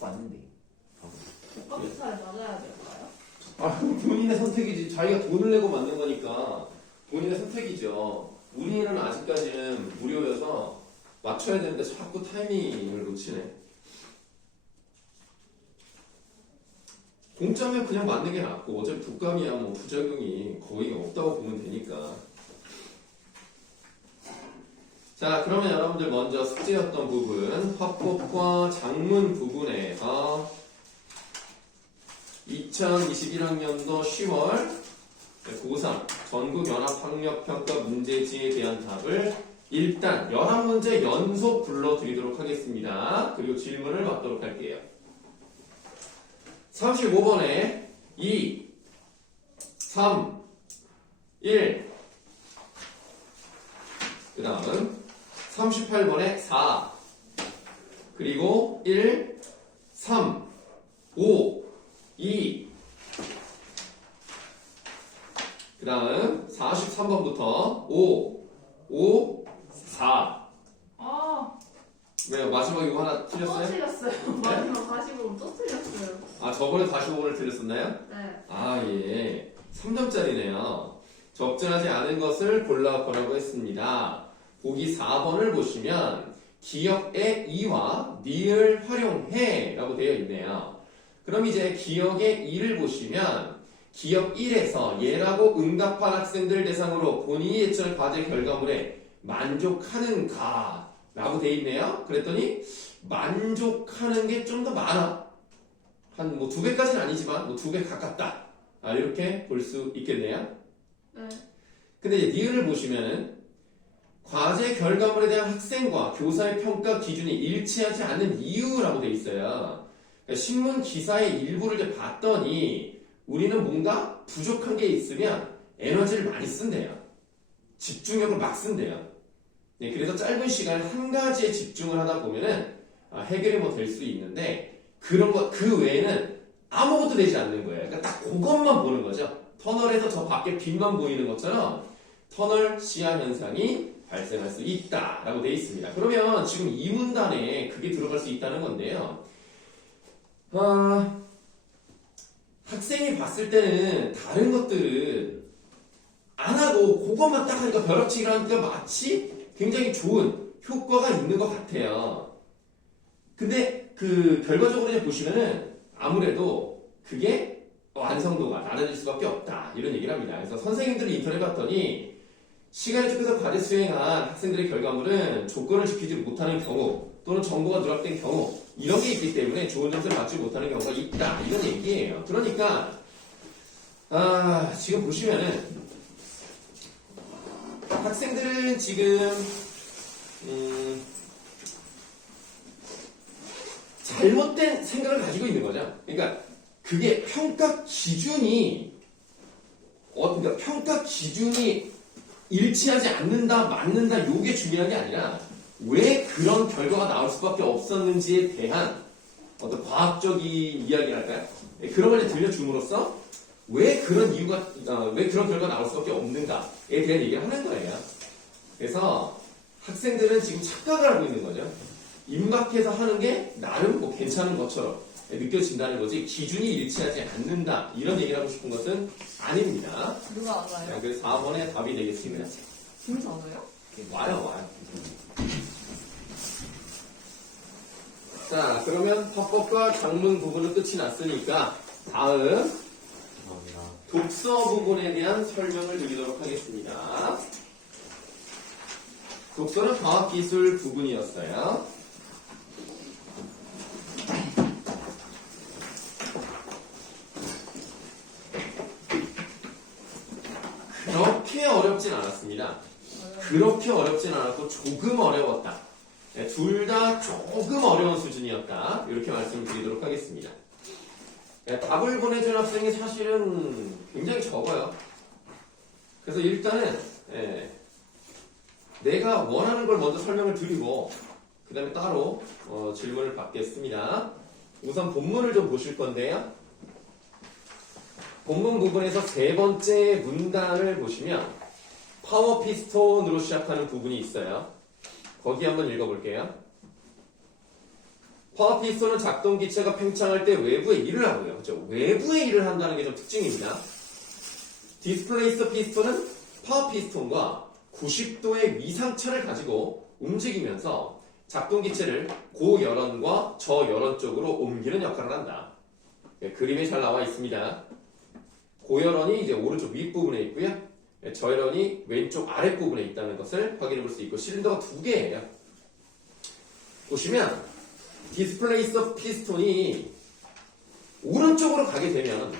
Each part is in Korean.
맞는데. 컴퓨터에 맞아야 될까요? 아, 본인의 선택이지. 자기가 돈을 내고 만든 거니까 본인의 선택이죠. 우리는 아직까지는 무료여서 맞춰야 되는데 자꾸 타이밍을 놓치네. 공짜면 그냥 맞는 게 낫고 어차피 독감이야 뭐 부작용이 거의 없다고 보면 되니까. 자, 그러면 여러분들 먼저 숙제였던 부분 화법과 작문 부분에서 2021학년도 10월 고3 전국연합학력평가 문제지에 대한 답을 일단 11문제 연속 불러드리도록 하겠습니다. 그리고 질문을 받도록 할게요. 35번에 2, 3, 1 그 다음 38번에 4 그리고 1, 3, 5, 2 그 다음 43번부터 5, 5, 4 왜요? 마지막 이거 하나 또 틀렸어요? 틀렸어요. 마지막 45분 또 틀렸어요. 아, 저번에 45번을 틀렸었나요? 네. 아, 예. 3점짜리네요. 적절하지 않은 것을 골라보라고 했습니다. 보기 4번을 보시면 기역의 이와 니을 활용해 라고 되어 있네요. 그럼 이제 기역의 이를 보시면 기역 1에서 얘라고 응답한 학생들 대상으로 본인이 예측한 과제 결과물에 만족하는가 라고 되어 있네요. 그랬더니 만족하는 게 좀 더 많아. 한 뭐 2배까지는 아니지만 뭐 2배 가깝다. 아, 이렇게 볼 수 있겠네요. 네. 근데 이제 니은을 보시면은 과제 결과물에 대한 학생과 교사의 평가 기준이 일치하지 않는 이유라고 돼 있어요. 그러니까 신문 기사의 일부를 이제 봤더니 우리는 뭔가 부족한 게 있으면 에너지를 많이 쓴대요. 집중력을 막 쓴대요. 네, 그래서 짧은 시간에 한 가지에 집중을 하다 보면은 해결이 뭐 될 수 있는데 그런 것 그 외에는 아무것도 되지 않는 거예요. 그러니까 딱 그것만 보는 거죠. 터널에서 저 밖에 빛만 보이는 것처럼 터널 시야 현상이 발생할 수 있다라고 되어 있습니다. 그러면 지금 이 문단에 그게 들어갈 수 있다는 건데요. 학생이 봤을 때는 다른 것들은 안 하고 그것만 딱 하니까 벼락치기를 하니까 마치 굉장히 좋은 효과가 있는 것 같아요. 근데 그 결과적으로 이제 보시면은 아무래도 그게 완성도가 낮아질 수밖에 없다 이런 얘기를 합니다. 그래서 선생님들이 인터넷 봤더니 시간이 쫓겨서 과제 수행한 학생들의 결과물은 조건을 지키지 못하는 경우 또는 정보가 누락된 경우 이런 게 있기 때문에 좋은 점수를 받지 못하는 경우가 있다 이런 얘기예요. 그러니까 지금 보시면은 학생들은 지금 잘못된 생각을 가지고 있는 거죠. 그러니까 그게 평가 기준이 그러니까 평가 기준이 일치하지 않는다, 맞는다, 요게 중요한 게 아니라 왜 그런 결과가 나올 수밖에 없었는지에 대한 어떤 과학적인 이야기랄까요? 그런 걸 들려줌으로써 왜 그런 왜 그런 결과가 나올 수밖에 없는가에 대한 얘기를 하는 거예요. 그래서 학생들은 지금 착각을 하고 있는 거죠. 임박해서 하는 게 나름 뭐 괜찮은 것처럼 느껴진다는 거지 기준이 일치하지 않는다 이런 얘기를 하고 싶은 것은 아닙니다. 누가 알아요? 네, 그래서 4번의 답이 되겠습니다. 괜찮아요? 와요. 자, 그러면 화법과 작문 부분은 끝이 났으니까 다음 죄송합니다. 독서 부분에 대한 설명을 드리도록 하겠습니다. 독서는 과학기술 부분이었어요. 그렇게 어렵진 않았습니다. 그렇게 어렵진 않았고 조금 어려웠다. 네, 둘 다 조금 어려운 수준이었다. 이렇게 말씀드리도록 하겠습니다. 네, 답을 보내준 학생이 사실은 굉장히 적어요. 그래서 일단은 내가 원하는 걸 먼저 설명을 드리고 그 다음에 따로 질문을 받겠습니다. 우선 본문을 좀 보실 건데요. 본문 부분에서 세 번째 문단을 보시면 파워 피스톤으로 시작하는 부분이 있어요. 거기 한번 읽어볼게요. 파워 피스톤은 작동 기체가 팽창할 때 외부의 일을 하고요. 그렇죠? 외부의 일을 한다는 게 좀 특징입니다. 디스플레이서 피스톤은 파워 피스톤과 90도의 위상차를 가지고 움직이면서 작동 기체를 고열원과 저열원 쪽으로 옮기는 역할을 한다. 네, 그림에 잘 나와 있습니다. 고열원이 이제 오른쪽 윗부분에 있고요. 네, 저열원이 왼쪽 아랫부분에 있다는 것을 확인해 볼 수 있고 실린더가 두 개예요. 보시면 디스플레이서 피스톤이 오른쪽으로 가게 되면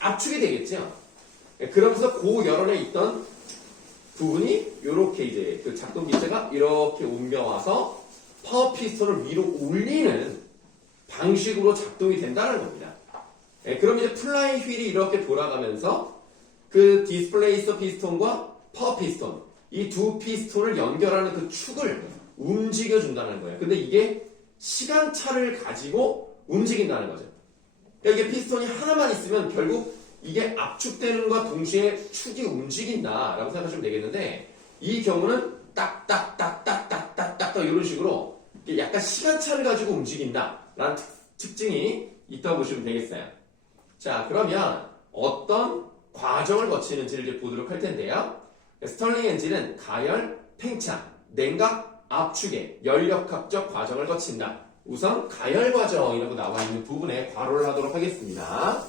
압축이 되겠죠. 네, 그러면서 고열원에 있던 부분이 이렇게 이제 그 작동 기체가 이렇게 옮겨와서 파워 피스톤을 위로 올리는 방식으로 작동이 된다는 겁니다. 네, 그럼 이제 플라이 휠이 이렇게 돌아가면서 그 디스플레이서 피스톤과 파워 피스톤 이 두 피스톤을 연결하는 그 축을 움직여준다는 거예요. 근데 이게 시간차를 가지고 움직인다는 거죠. 그러니까 이게 피스톤이 하나만 있으면 결국 이게 압축되는 것과 동시에 축이 움직인다라고 생각하시면 되겠는데 이 경우는 딱딱딱딱딱딱딱 이런 식으로 약간 시간차를 가지고 움직인다라는 특징이 있다고 보시면 되겠어요. 자, 그러면 어떤 과정을 거치는지를 이제 보도록 할 텐데요. 스털링 엔진은 가열, 팽창, 냉각, 압축의 연력학적 과정을 거친다. 우선 가열 과정이라고 나와 있는 부분에 괄호를 하도록 하겠습니다.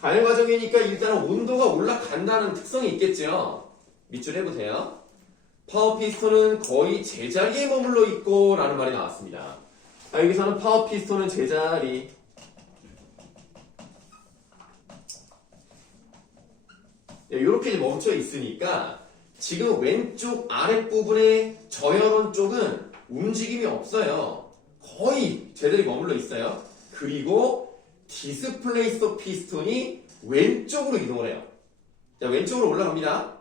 가열 과정이니까 일단은 온도가 올라간다는 특성이 있겠죠. 밑줄 해보세요. 파워 피스톤은 거의 제자리에 머물러 있고 라는 말이 나왔습니다. 여기서는 파워 피스톤은 제자리 이렇게 멈춰 있으니까 지금 왼쪽 아랫부분의 저열원 쪽은 움직임이 없어요. 거의 제자리 머물러 있어요. 그리고 디스플레이서 피스톤이 왼쪽으로 이동을 해요. 자, 왼쪽으로 올라갑니다.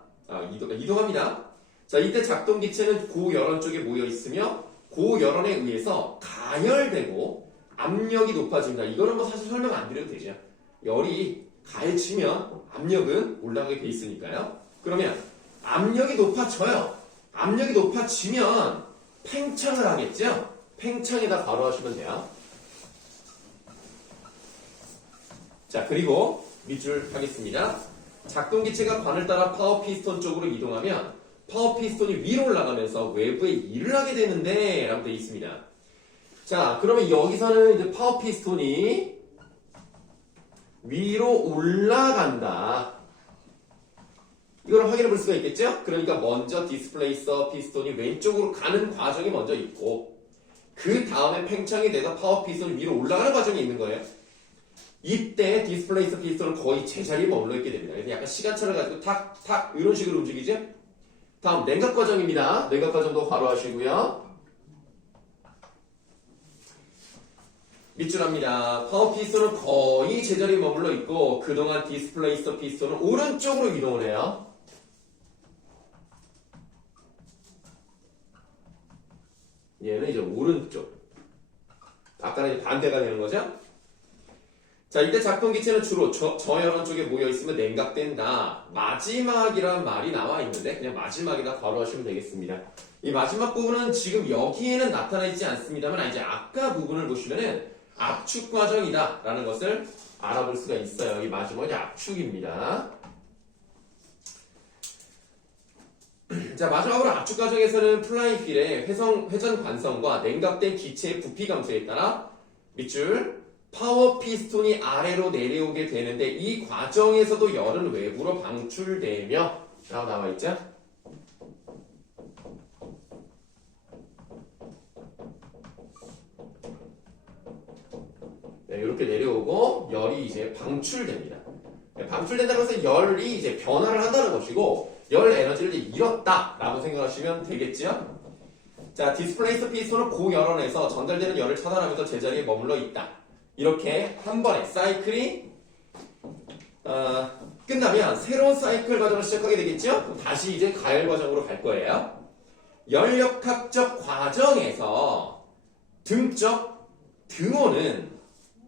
이동합니다. 자, 이때 작동 기체는 고열원 쪽에 모여 있으며 고열원에 의해서 가열되고 압력이 높아집니다. 이거는 뭐 사실 설명 안 드려도 되죠. 열이 가해지면 압력은 올라가게 돼 있으니까요. 그러면 압력이 높아져요. 압력이 높아지면 팽창을 하겠죠. 팽창에다 괄호하시면 돼요. 자, 그리고 밑줄 하겠습니다. 작동 기체가 관을 따라 파워 피스톤 쪽으로 이동하면 파워 피스톤이 위로 올라가면서 외부에 일을 하게 되는데 라고 되어 있습니다. 자, 그러면 여기서는 이제 파워 피스톤이 위로 올라간다. 이걸 확인해 볼 수가 있겠죠? 그러니까 먼저 디스플레이서 피스톤이 왼쪽으로 가는 과정이 먼저 있고 그 다음에 팽창이 돼서 파워 피스톤이 위로 올라가는 과정이 있는 거예요. 이때 디스플레이서 피스톤은 거의 제자리에 머물러 있게 됩니다. 그래서 약간 시간차를 가지고 탁탁 이런 식으로 움직이죠? 다음 냉각 과정입니다. 냉각 과정도 괄호하시고요. 밑줄합니다. 파워 피스톤은 거의 제자리에 머물러 있고 그동안 디스플레이서 피스톤은 오른쪽으로 이동을 해요. 얘는 이제 오른쪽. 아까는 이제 반대가 되는 거죠. 자, 이때 작동 기체는 주로 저열원 쪽에 모여 있으면 냉각된다. 마지막이란 말이 나와 있는데 그냥 마지막이다 괄호하시면 되겠습니다. 이 마지막 부분은 지금 여기에는 나타나 있지 않습니다만 이제 아까 부분을 보시면은 압축 과정이다 라는 것을 알아볼 수가 있어요. 이 마지막이 압축입니다. 자, 마지막으로 압축 과정에서는 플라이 휠의 회전 관성과 냉각된 기체의 부피 감소에 따라 밑줄 파워 피스톤이 아래로 내려오게 되는데 이 과정에서도 열은 외부로 방출되며 라고 나와 있죠. 네, 이렇게 내려오고 열이 이제 방출됩니다. 네, 방출된다고 해서 열이 이제 변화를 한다는 것이고 열 에너지를 이제 잃었다라고 생각하시면 되겠죠. 자, 디스플레이서 피스톤은 고열원에서 전달되는 열을 차단하면서 제자리에 머물러 있다. 이렇게 한 번에 사이클이 끝나면 새로운 사이클 과정을 시작하게 되겠죠. 다시 이제 가열 과정으로 갈 거예요. 연력학적 과정에서 등적, 등호는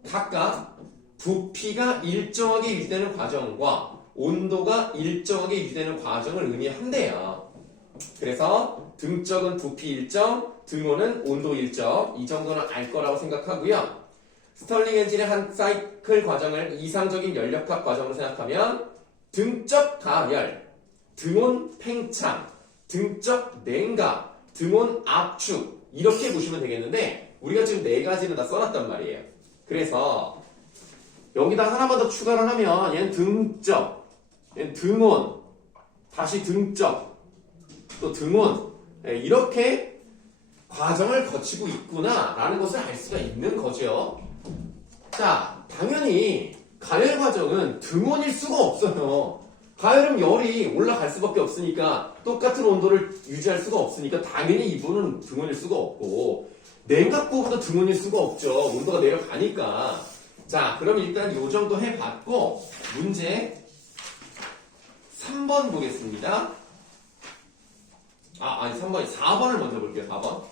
각각 부피가 일정하게 유지되는 과정과 온도가 일정하게 유지되는 과정을 의미한대요. 그래서 등적은 부피 일정, 등온은 온도 일정. 이 정도는 알 거라고 생각하고요. 스털링 엔진의 한 사이클 과정을 이상적인 연력학 과정으로 생각하면 등적 가열, 등온 팽창, 등적 냉각, 등온 압축 이렇게 보시면 되겠는데 우리가 지금 네 가지는 다 써놨단 말이에요. 그래서 여기다 하나만 더 추가를 하면 얘는 등적, 얘는 등온, 다시 등적, 또 등온 이렇게 과정을 거치고 있구나라는 것을 알 수가 있는 거죠. 자, 당연히 가열 과정은 등온일 수가 없어요. 가열은 열이 올라갈 수밖에 없으니까 똑같은 온도를 유지할 수가 없으니까 당연히 이 부분은 등온일 수가 없고 냉각 부분도 등온일 수가 없죠. 온도가 내려가니까. 자, 그럼 일단 이 정도 해봤고 문제 3번 보겠습니다. 아니 3번이 4번을 먼저 볼게요. 4번.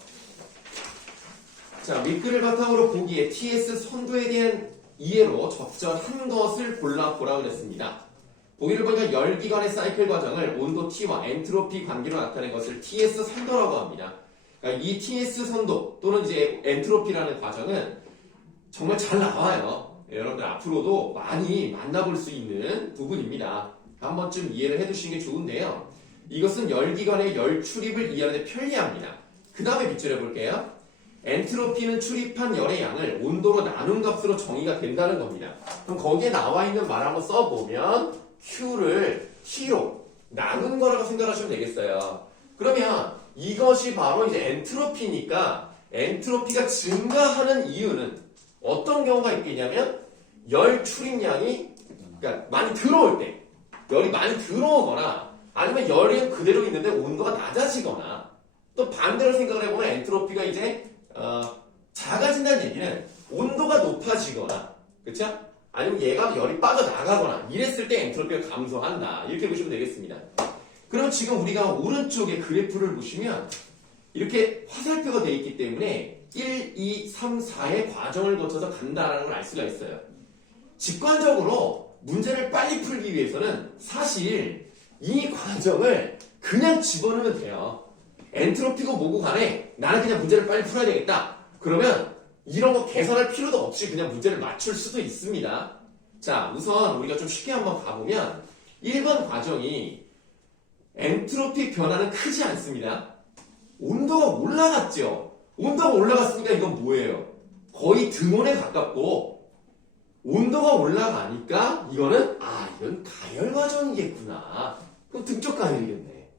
자, 밑글을 바탕으로 보기에 TS 선도에 대한 이해로 적절한 것을 골라보라 그랬습니다. 보기를 보니까 열기관의 사이클 과정을 온도 T와 엔트로피 관계로 나타낸 것을 TS 선도라고 합니다. 그러니까 이 TS 선도 또는 이제 엔트로피라는 과정은 정말 잘 나와요. 여러분들 앞으로도 많이 만나볼 수 있는 부분입니다. 한 번쯤 이해를 해두시는 게 좋은데요. 이것은 열기관의 열 출입을 이해하는 데 편리합니다. 그 다음에 밑줄 해볼게요. 엔트로피는 출입한 열의 양을 온도로 나눈 값으로 정의가 된다는 겁니다. 그럼 거기에 나와 있는 말 한번 써보면 Q를 T로 나눈 거라고 생각하시면 되겠어요. 그러면 이것이 바로 이제 엔트로피니까 엔트로피가 증가하는 이유는 어떤 경우가 있겠냐면 열 출입량이 그러니까 많이 들어올 때 열이 많이 들어오거나 아니면 열이 그대로 있는데 온도가 낮아지거나 또 반대로 생각을 해보면 엔트로피가 이제 작아진다는 얘기는 온도가 높아지거나 그쵸? 아니면 얘가 열이 빠져나가거나 이랬을 때 엔트로피가 감소한다 이렇게 보시면 되겠습니다. 그럼 지금 우리가 오른쪽에 그래프를 보시면 이렇게 화살표가 되어 있기 때문에 1, 2, 3, 4의 과정을 거쳐서 간다는 걸 알 수가 있어요. 직관적으로 문제를 빨리 풀기 위해서는 사실 이 과정을 그냥 집어넣으면 돼요. 엔트로피고 뭐고 간에 나는 그냥 문제를 빨리 풀어야 되겠다. 그러면 이런 거 계산할 필요도 없이 그냥 문제를 맞출 수도 있습니다. 자, 우선 우리가 좀 쉽게 한번 가보면 1번 과정이 엔트로피 변화는 크지 않습니다. 온도가 올라갔죠. 온도가 올라갔으니까 이건 뭐예요? 거의 등온에 가깝고 온도가 올라가니까 이거는 이건 가열 과정이겠구나. 그럼 등적 가열이겠네.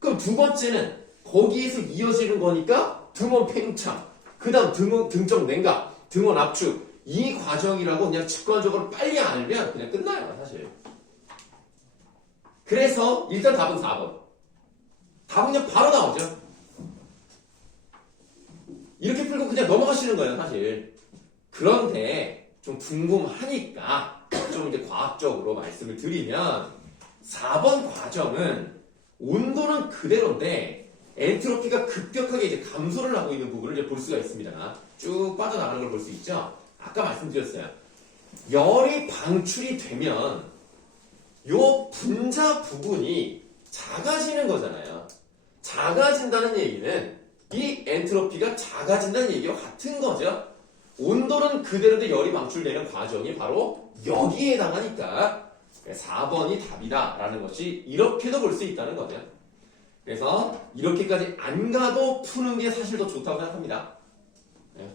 그럼 두 번째는 거기에서 이어지는 거니까 등온 팽창, 그 다음 등적 냉각, 등온 압축 이 과정이라고 그냥 직관적으로 빨리 알면 그냥 끝나요 사실. 그래서 일단 답은 4번. 답은 그냥 바로 나오죠. 이렇게 풀고 그냥 넘어가시는 거예요 사실. 그런데 좀 궁금하니까 좀 이제 과학적으로 말씀을 드리면 4번 과정은 온도는 그대로인데 엔트로피가 급격하게 이제 감소를 하고 있는 부분을 이제 볼 수가 있습니다. 쭉 빠져나가는 걸 볼 수 있죠. 아까 말씀드렸어요. 열이 방출이 되면 요 분자 부분이 작아지는 거잖아요. 작아진다는 얘기는 이 엔트로피가 작아진다는 얘기와 같은 거죠. 온도는 그대로인데 열이 방출되는 과정이 바로 여기에 해당하니까 4번이 답이다 라는 것이 이렇게도 볼 수 있다는 거죠. 그래서 이렇게까지 안 가도 푸는 게 사실 더 좋다고 생각합니다.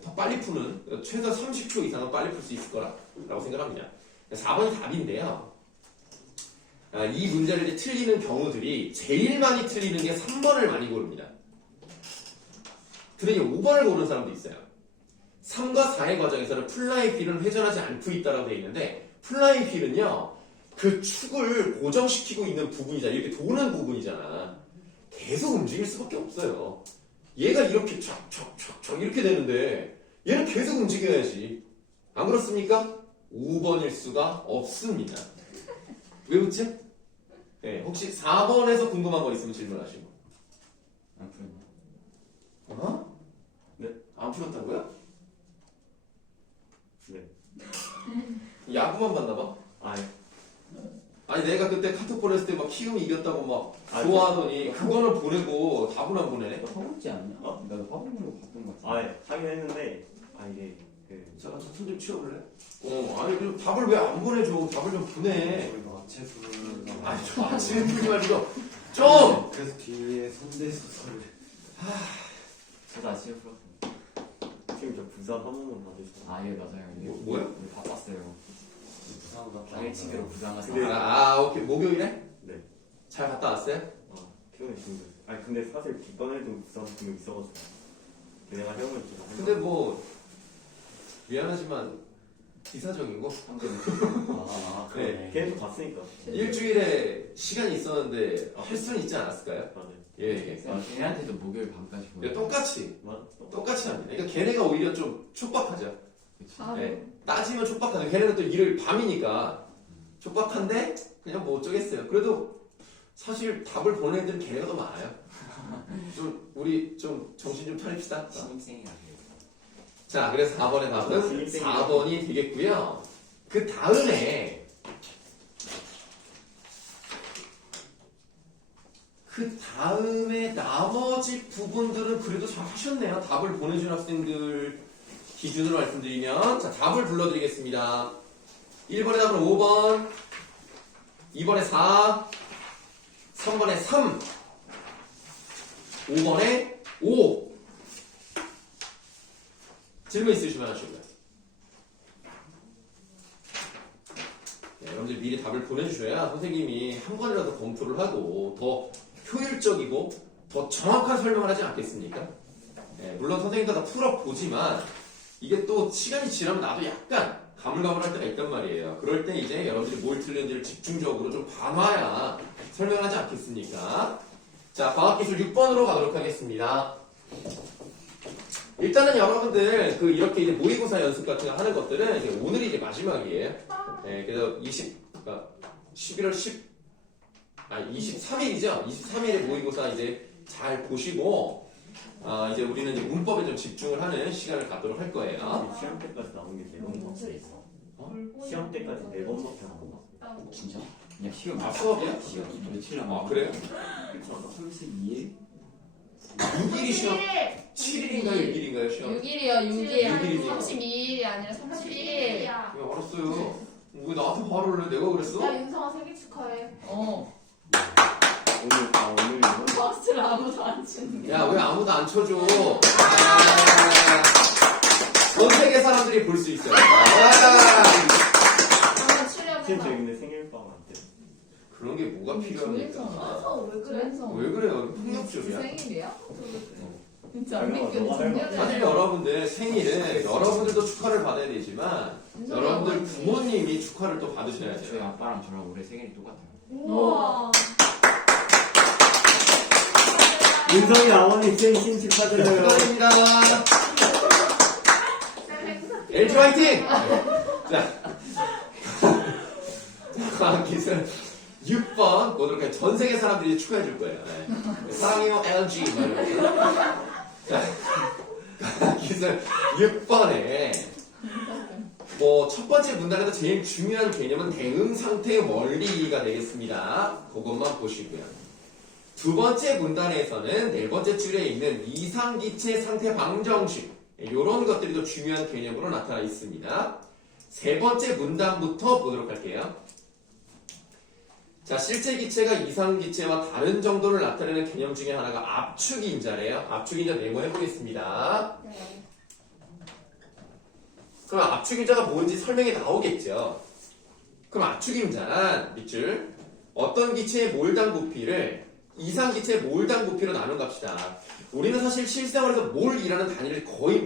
더 빨리 푸는 최소 30초 이상은 빨리 풀 수 있을 거라고 생각합니다. 4번이 답인데요. 이 문제를 이제 틀리는 경우들이 제일 많이 틀리는 게 3번을 많이 고릅니다. 근데 5번을 고르는 사람도 있어요. 3과 4의 과정에서는 플라이 휠은 회전하지 않고 있다고 되어 있는데 플라이 휠은요 그 축을 고정시키고 있는 부분이잖아. 이렇게 도는 부분이잖아. 계속 움직일 수밖에 없어요. 얘가 이렇게 촥촥촥촥 이렇게 되는데 얘는 계속 움직여야지. 안 그렇습니까? 5번일 수가 없습니다. 왜 웃지? 네, 혹시 4번에서 궁금한 거 있으면 질문하시고. 안 풀었네. 어? 네. 안 풀었다고요? 네. 야구만 봤나 봐? 아, 예. 아니 내가 그때 카톡 보냈을 때 막 키움 이겼다고 막 아, 좋아하더니 그거는 보내고 답은 안 보내네. 너 화물지 않냐? 어? 나 화물로 바꾼 거 같아. 아, 예, 하긴 했는데, 이게, 잠깐 저손좀 치워볼래? 아니 좀 답을 왜 안 보내줘? 답을 좀 보내. 우리가 아체수를. 아니 좀 아침에 풀지 말고 좀. 그래서 뒤에 선대소설을. 저도 아침에 풀었어요. 지금 저 부사 한 번만 봐주세요. 아, 예, 맞아요. 이게 뭐야? 우리 바빴어요. 부산보다 당일치기로 부산가 근데- 오케이 목요일에? 네. 잘 갔다 왔어요? 피곤해 죽는 아니, 근데 사실 뒷번에도 부사 분명 있어가지고. 내가 형을 좀. 근데 뭐 미안하지만 기사적인 거 네, 걔네도 봤으니까. 일주일에 시간이 있었는데 할 수는 있지 않았을까요? 맞아요. 예, 예. 걔네한테도 목요일 밤까지 보내. 똑같이 맞아. 똑같이 합니다. 그러니까 걔네가 오히려 좀 촉박하죠. 아, 네. 따지면 촉박하죠. 걔네는 또 일을 밤이니까 촉박한데 그냥 뭐 어쩌겠어요. 그래도 사실 답을 보내는 애들은 걔네가 더 많아요. 좀 우리 좀 정신 좀 차립시다. 신입생이라. 자, 그래서 4번의 답은 4번이 되겠고요. 그 다음에 나머지 부분들은 그래도 잘 하셨네요. 답을 보내준 학생들 기준으로 말씀드리면 자, 답을 불러드리겠습니다. 1번의 답은 5번, 2번에 4, 3번에 3, 5번에 5. 질문 있으시면 하시고요. 네, 여러분들 미리 답을 보내주셔야 선생님이 한 번이라도 검토를 하고 더 효율적이고 더 정확한 설명을 하지 않겠습니까? 네, 물론 선생님도 다 풀어보지만 이게 또 시간이 지나면 나도 약간 가물가물할 때가 있단 말이에요. 그럴 때 이제 여러분들이 뭘 틀렸는지를 집중적으로 좀 봐놔야 설명을 하지 않겠습니까? 자, 과학기술 6번으로 가도록 하겠습니다. 일단은 여러분들 이렇게 이제 모의고사 연습 같은 거 하는 것들은 이제 오늘이 이제 마지막이에요. 네, 그래서 11월 23일이죠. 23일에 모의고사 이제 잘 보시고 이제 우리는 이제 문법에 좀 집중을 하는 시간을 갖도록 할 거예요. 시험 때까지 나온 게 4번 무슨 있어? 시험 때까지 4번밖에 안 나와. 진짜? 그냥 시험. 수업이야? 시험이 며칠 남았어? 그래요? 그쵸? 32일? 6일이 시험 7일인가요? 6일인가요? 시험? 6일이요, 6일. 6일이요. 32일이 아니라 31일. 왜 알았어요? 왜 나한테 화를 내? 내가 그랬어? 야, 윤성아 생일 축하해. 오늘 박스를 아무도 안 치는 게. 야, 왜 아무도 안 쳐줘? 전 세계 사람들이 볼 수 있어요. 한번 출연해봐. 지금 저희 근데 생일빵 안 돼. 그런 게 뭐가 필요합니까? 왜 그래? 왜 그래요? 폭력적이야? 생일이야? 진짜 안 설마 믿겨. 너가 할 말. 사실 여러분들 생일은 여러분들도 축하를 받아야 되지만 여러분들 부모님이 축하를 또 받으셔야 저희 돼요. 아빠랑 저랑 올해 생일이 똑같아요. 우와. 윤성이 아버님 생신 축하드려요. 축하드립니다. LG 화이팅! 자, 과학기술 6번 보도록 해. 전 세계 사람들이 축하해 줄 거예요. 네. 사랑해요 LG. 자, 과학기술 6번에 첫 번째 문단에서 제일 중요한 개념은 대응 상태 원리가 되겠습니다. 그것만 보시고요. 두 번째 문단에서는 네 번째 줄에 있는 이상기체 상태 방정식 이런 것들이 더 중요한 개념으로 나타나 있습니다. 세 번째 문단부터 보도록 할게요. 자, 실제 기체가 이상 기체와 다른 정도를 나타내는 개념 중에 하나가 압축인자래요. 압축인자 메모해 보겠습니다. 네. 그럼 압축임자가 뭔지 설명이 나오겠죠. 그럼 압축임자는 밑줄 어떤 기체의 몰당 부피를 이상 기체의 몰당 부피로 나눈 갑시다. 우리는 사실 실생활에서 몰이라는 단위를 거의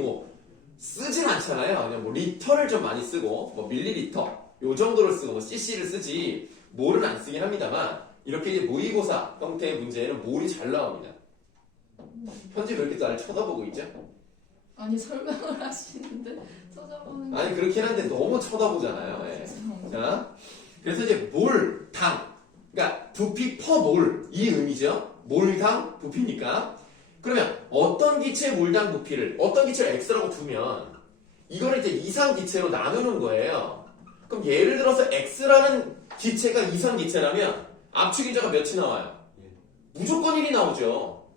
쓰진 않잖아요. 그냥 리터를 좀 많이 쓰고 밀리리터 요 정도를 쓰고 cc를 쓰지 몰은 안 쓰긴 합니다만 이렇게 이제 모의고사 형태의 문제에는 몰이 잘 나옵니다. 현지 왜 이렇게 나를 쳐다보고 있죠? 아니 설명을 하시는데 찾아보는 게. 아니 그렇긴 한데 너무 쳐다보잖아요. 예. 자, 그래서 이제 몰당, 그러니까 부피 퍼 몰 이 의미죠. 몰당 부피니까. 그러면 어떤 기체의 몰당 부피를 어떤 기체를 x라고 두면 이거를 이제 이상 기체로 나누는 거예요. 그럼 예를 들어서 X라는 기체가 이상기체라면 압축인자가 몇이 나와요? 무조건 1이 나오죠.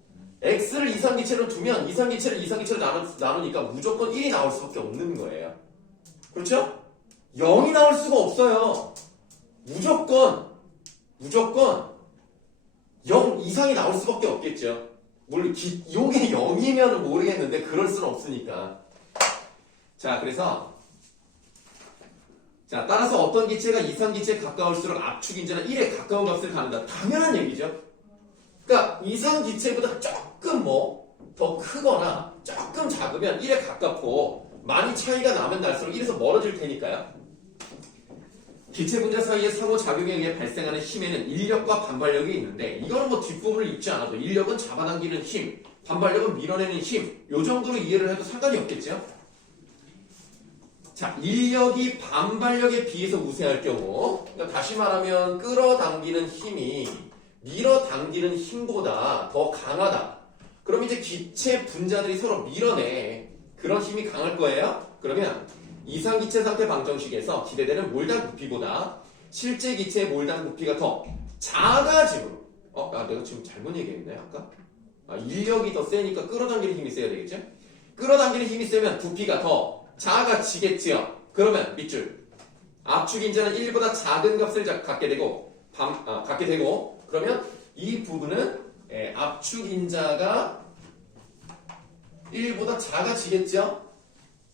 X를 이상기체로 두면 이상기체를 이상기체로 나누니까 무조건 1이 나올 수밖에 없는 거예요. 그렇죠? 0이 나올 수가 없어요. 무조건 0 이상이 나올 수밖에 없겠죠. 물론 요게 0이면 모르겠는데 그럴 수는 없으니까. 자, 그래서 자, 따라서 어떤 기체가 이상기체에 가까울수록 압축인자는 1에 가까운 값을 갖는다. 당연한 얘기죠. 그러니까 이상기체보다 조금 더 크거나 조금 작으면 1에 가깝고 많이 차이가 나면 날수록 1에서 멀어질 테니까요. 기체 분자 사이의 상호작용에 의해 발생하는 힘에는 인력과 반발력이 있는데 이거는 뭐 뒷부분을 읽지 않아도 인력은 잡아당기는 힘, 반발력은 밀어내는 힘, 요 정도로 이해를 해도 상관이 없겠죠. 자, 인력이 반발력에 비해서 우세할 경우, 그러니까 다시 말하면 끌어당기는 힘이 밀어당기는 힘보다 더 강하다. 그럼 이제 기체 분자들이 서로 밀어내. 그런 힘이 강할 거예요. 그러면 이상기체 상태 방정식에서 기대되는 몰당 부피보다 실제 기체의 몰당 부피가 더 작아지므로 내가 지금 잘못 얘기했네 아까? 인력이 더 세니까 끌어당기는 힘이 세야 되겠죠? 끌어당기는 힘이 세면 부피가 더 작아지겠지요. 그러면 밑줄 압축인자는 1보다 작은 값을 갖게 되고 그러면 이 부분은 압축인자가 1보다 작아지겠죠.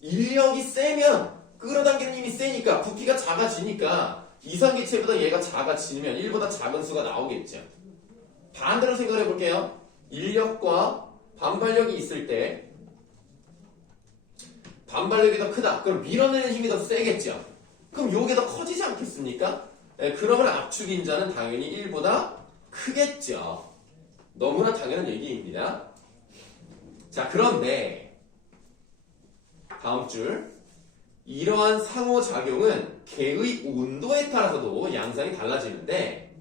인력이 세면 끌어당기는 힘이 세니까 부피가 작아지니까 이상기체보다 얘가 작아지면 1보다 작은 수가 나오겠죠. 반대로 생각해 볼게요. 인력과 반발력이 있을 때 반발력이 더 크다. 그럼 밀어내는 힘이 더 세겠죠. 그럼 요게 더 커지지 않겠습니까? 그러면 압축인자는 당연히 1보다 크겠죠. 너무나 당연한 얘기입니다. 자, 그런데 다음 줄 이러한 상호작용은 개의 온도에 따라서도 양상이 달라지는데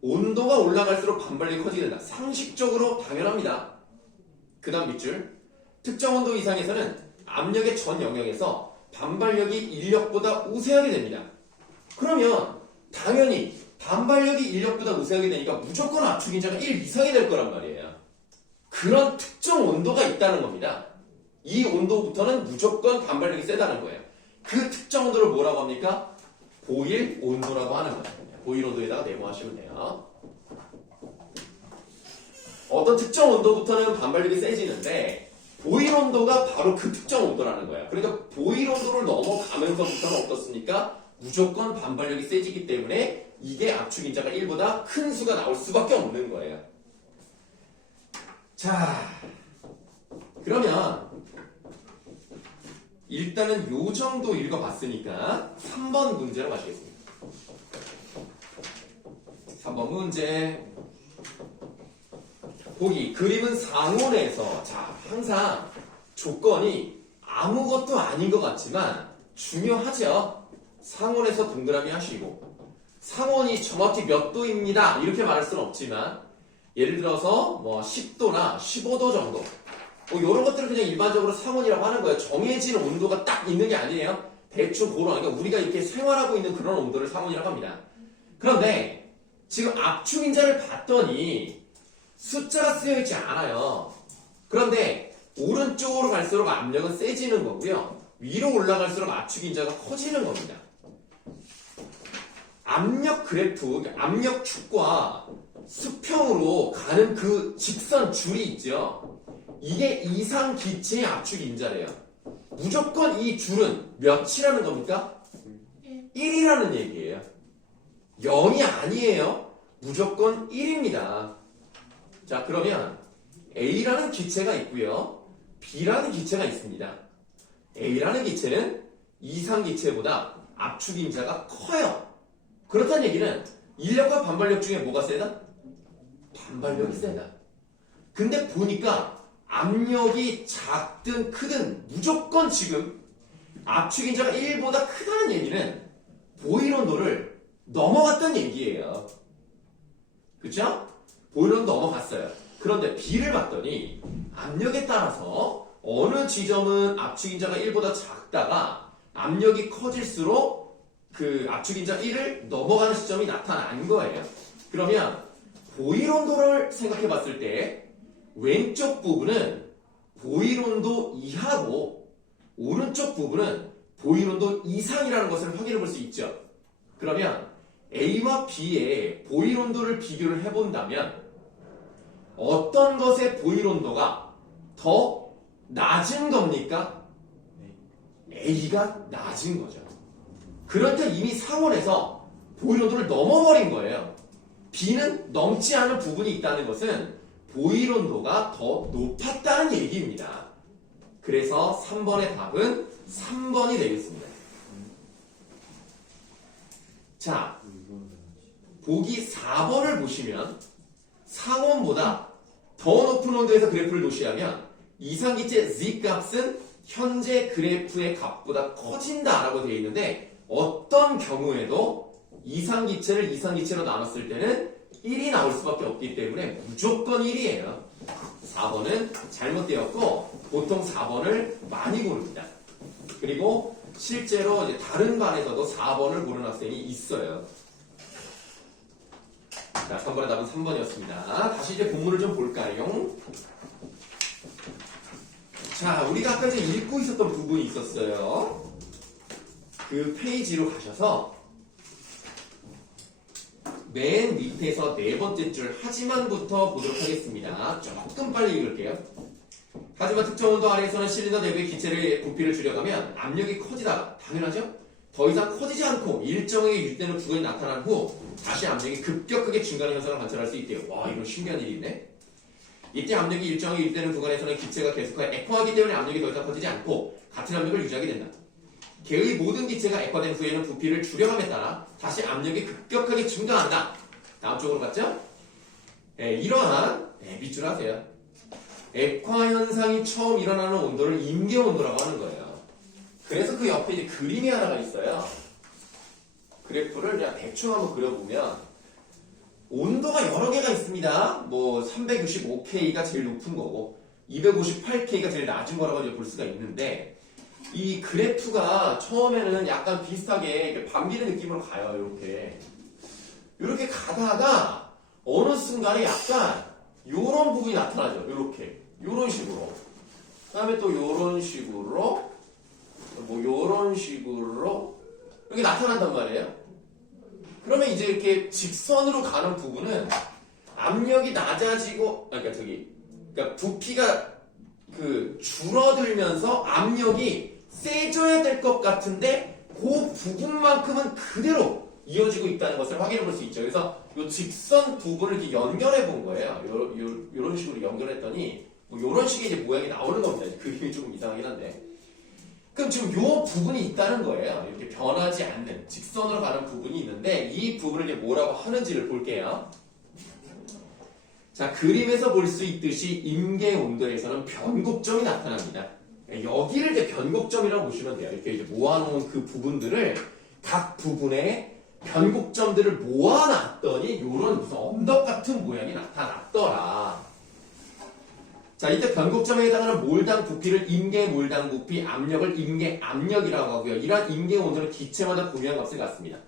온도가 올라갈수록 반발력이 커지게 된다. 상식적으로 당연합니다. 그 다음 밑줄 특정 온도 이상에서는 압력의 전 영역에서 반발력이 인력보다 우세하게 됩니다. 그러면 당연히 반발력이 인력보다 우세하게 되니까 무조건 압축인자가 1 이상이 될 거란 말이에요. 그런 특정 온도가 있다는 겁니다. 이 온도부터는 무조건 반발력이 세다는 거예요. 그 특정 온도를 뭐라고 합니까? 보일 온도라고 하는 거예요. 보일 온도에다가 네모하시면 돼요. 어떤 특정 온도부터는 반발력이 세지는데 보일 온도가 바로 그 특정 온도라는 거야. 그러니까 보일 온도를 넘어가면서부터는 어떻습니까? 무조건 반발력이 세지기 때문에 이게 압축인자가 1보다 큰 수가 나올 수밖에 없는 거예요. 자, 그러면 일단은 요 정도 읽어봤으니까 3번 문제로 가시겠습니다. 3번 문제. 보기 그림은 상온에서 자 항상 조건이 아무것도 아닌 것 같지만 중요하죠. 상온에서 동그라미 하시고 상온이 정확히 몇 도입니다 이렇게 말할 수는 없지만 예를 들어서 뭐 10도나 15도 정도 뭐 이런 것들을 그냥 일반적으로 상온이라고 하는 거예요. 정해진 온도가 딱 있는 게 아니에요. 대충 그런 그러니까 우리가 이렇게 생활하고 있는 그런 온도를 상온이라고 합니다. 그런데 지금 압축인자를 봤더니 숫자가 쓰여있지 않아요. 그런데 오른쪽으로 갈수록 압력은 세지는 거고요. 위로 올라갈수록 압축인자가 커지는 겁니다. 압력 그래프, 압력 축과 수평으로 가는 그 직선 줄이 있죠. 이게 이상 기체의 압축인자래요. 무조건 이 줄은 몇이라는 겁니까? 1이라는 얘기예요. 0이 아니에요. 무조건 1입니다. 자, 그러면 A라는 기체가 있고요. B라는 기체가 있습니다. A라는 기체는 이상 기체보다 압축인자가 커요. 그렇다는 얘기는 인력과 반발력 중에 뭐가 세다? 반발력이 세다. 근데 보니까 압력이 작든 크든 무조건 지금 압축인자가 1보다 크다는 얘기는 보일 온도를 넘어갔다는 얘기예요. 그쵸? 보일 온도 넘어갔어요. 그런데 B를 봤더니 압력에 따라서 어느 지점은 압축인자가 1보다 작다가 압력이 커질수록 그 압축인자 1을 넘어가는 시점이 나타난 거예요. 그러면 보일온도를 생각해 봤을 때 왼쪽 부분은 보일온도 이하고 오른쪽 부분은 보일온도 이상이라는 것을 확인해 볼 수 있죠. 그러면 A와 B의 보일온도를 비교를 해본다면 어떤 것의 보일온도가 더 낮은 겁니까? A가 낮은 거죠. 그러니까 이미 상온에서 보일온도를 넘어버린 거예요. B는 넘지 않은 부분이 있다는 것은 보일온도가 더 높았다는 얘기입니다. 그래서 3번의 답은 3번이 되겠습니다. 자, 보기 4번을 보시면 상온보다 더 높은 온도에서 그래프를 도시하면 이상기체 Z 값은 현재 그래프의 값보다 커진다라고 되어 있는데 어떤 경우에도 이상기체를 이상기체로 나눴을 때는 1이 나올 수밖에 없기 때문에 무조건 1이에요. 4번은 잘못되었고 보통 4번을 많이 고릅니다. 그리고 실제로 이제 다른 반에서도 4번을 고른 학생이 있어요. 자, 3번의 답은 3번이었습니다. 다시 이제 본문을 좀 볼까요? 자, 우리가 아까 이제 읽고 있었던 부분이 있었어요. 그 페이지로 가셔서 맨 밑에서 네 번째 줄 하지만부터 보도록 하겠습니다. 조금 빨리 읽을게요. 하지만 특정 온도 아래에서는 실린더 내부의 기체의 부피를 줄여가면 압력이 커지다가 당연하죠? 더 이상 커지지 않고 일정하게 유지되는 구간이 나타난 후 다시 압력이 급격하게 증가하는 현상을 관찰할 수 있대요. 와, 이건 신기한 일이 있네. 이때 압력이 일정하게 유지되는 구간에서는 기체가 계속하여 액화하기 때문에 압력이 더 이상 커지지 않고 같은 압력을 유지하게 된다. 개의 모든 기체가 액화된 후에는 부피를 줄여감에 따라 다시 압력이 급격하게 증가한다. 다음 쪽으로 갔죠? 네, 이러한 밑줄 하세요. 액화 현상이 처음 일어나는 온도를 임계 온도라고 하는 거예요. 그래서 그 옆에 이제 그림이 하나가 있어요. 그래프를 그냥 대충 한번 그려보면 온도가 여러 개가 있습니다. 뭐 365K가 제일 높은 거고 258K가 제일 낮은 거라고 이제 볼 수가 있는데 이 그래프가 처음에는 약간 비슷하게 이렇게 반비례 느낌으로 가요. 이렇게 가다가 어느 순간에 약간 요런 부분이 나타나죠. 요런 식으로. 그 다음에 또 요런 식으로 뭐 요런 식으로 이렇게 나타난단 말이에요. 그러면 이제 이렇게 직선으로 가는 부분은 압력이 낮아지고 그러니까 부피가 줄어들면서 압력이 세져야 될 것 같은데 그 부분만큼은 그대로 이어지고 있다는 것을 확인해 볼 수 있죠. 그래서 이 직선 부분을 이렇게 연결해 본 거예요. 요런 식으로 연결했더니 뭐 요런 식의 이제 모양이 나오는 겁니다. 그림이 조금 이상하긴 한데. 그럼 지금 요 부분이 있다는 거예요. 이렇게 변하지 않는 직선으로 가는 부분이 있는데 이 부분을 이제 뭐라고 하는지를 볼게요. 자, 그림에서 볼 수 있듯이 임계 온도에서는 변곡점이 나타납니다. 여기를 이제 변곡점이라고 보시면 돼요. 이렇게 이제 모아놓은 그 부분들을 각 부분에 변곡점들을 모아놨더니 이런 무슨 언덕 같은 모양이 나타났더라. 자, 이때 변곡점에 해당하는 몰당 부피를 임계 몰당 부피, 압력을 임계 압력이라고 하고요. 이러한 임계 온도는 기체마다 구매한 값을 갖습니다.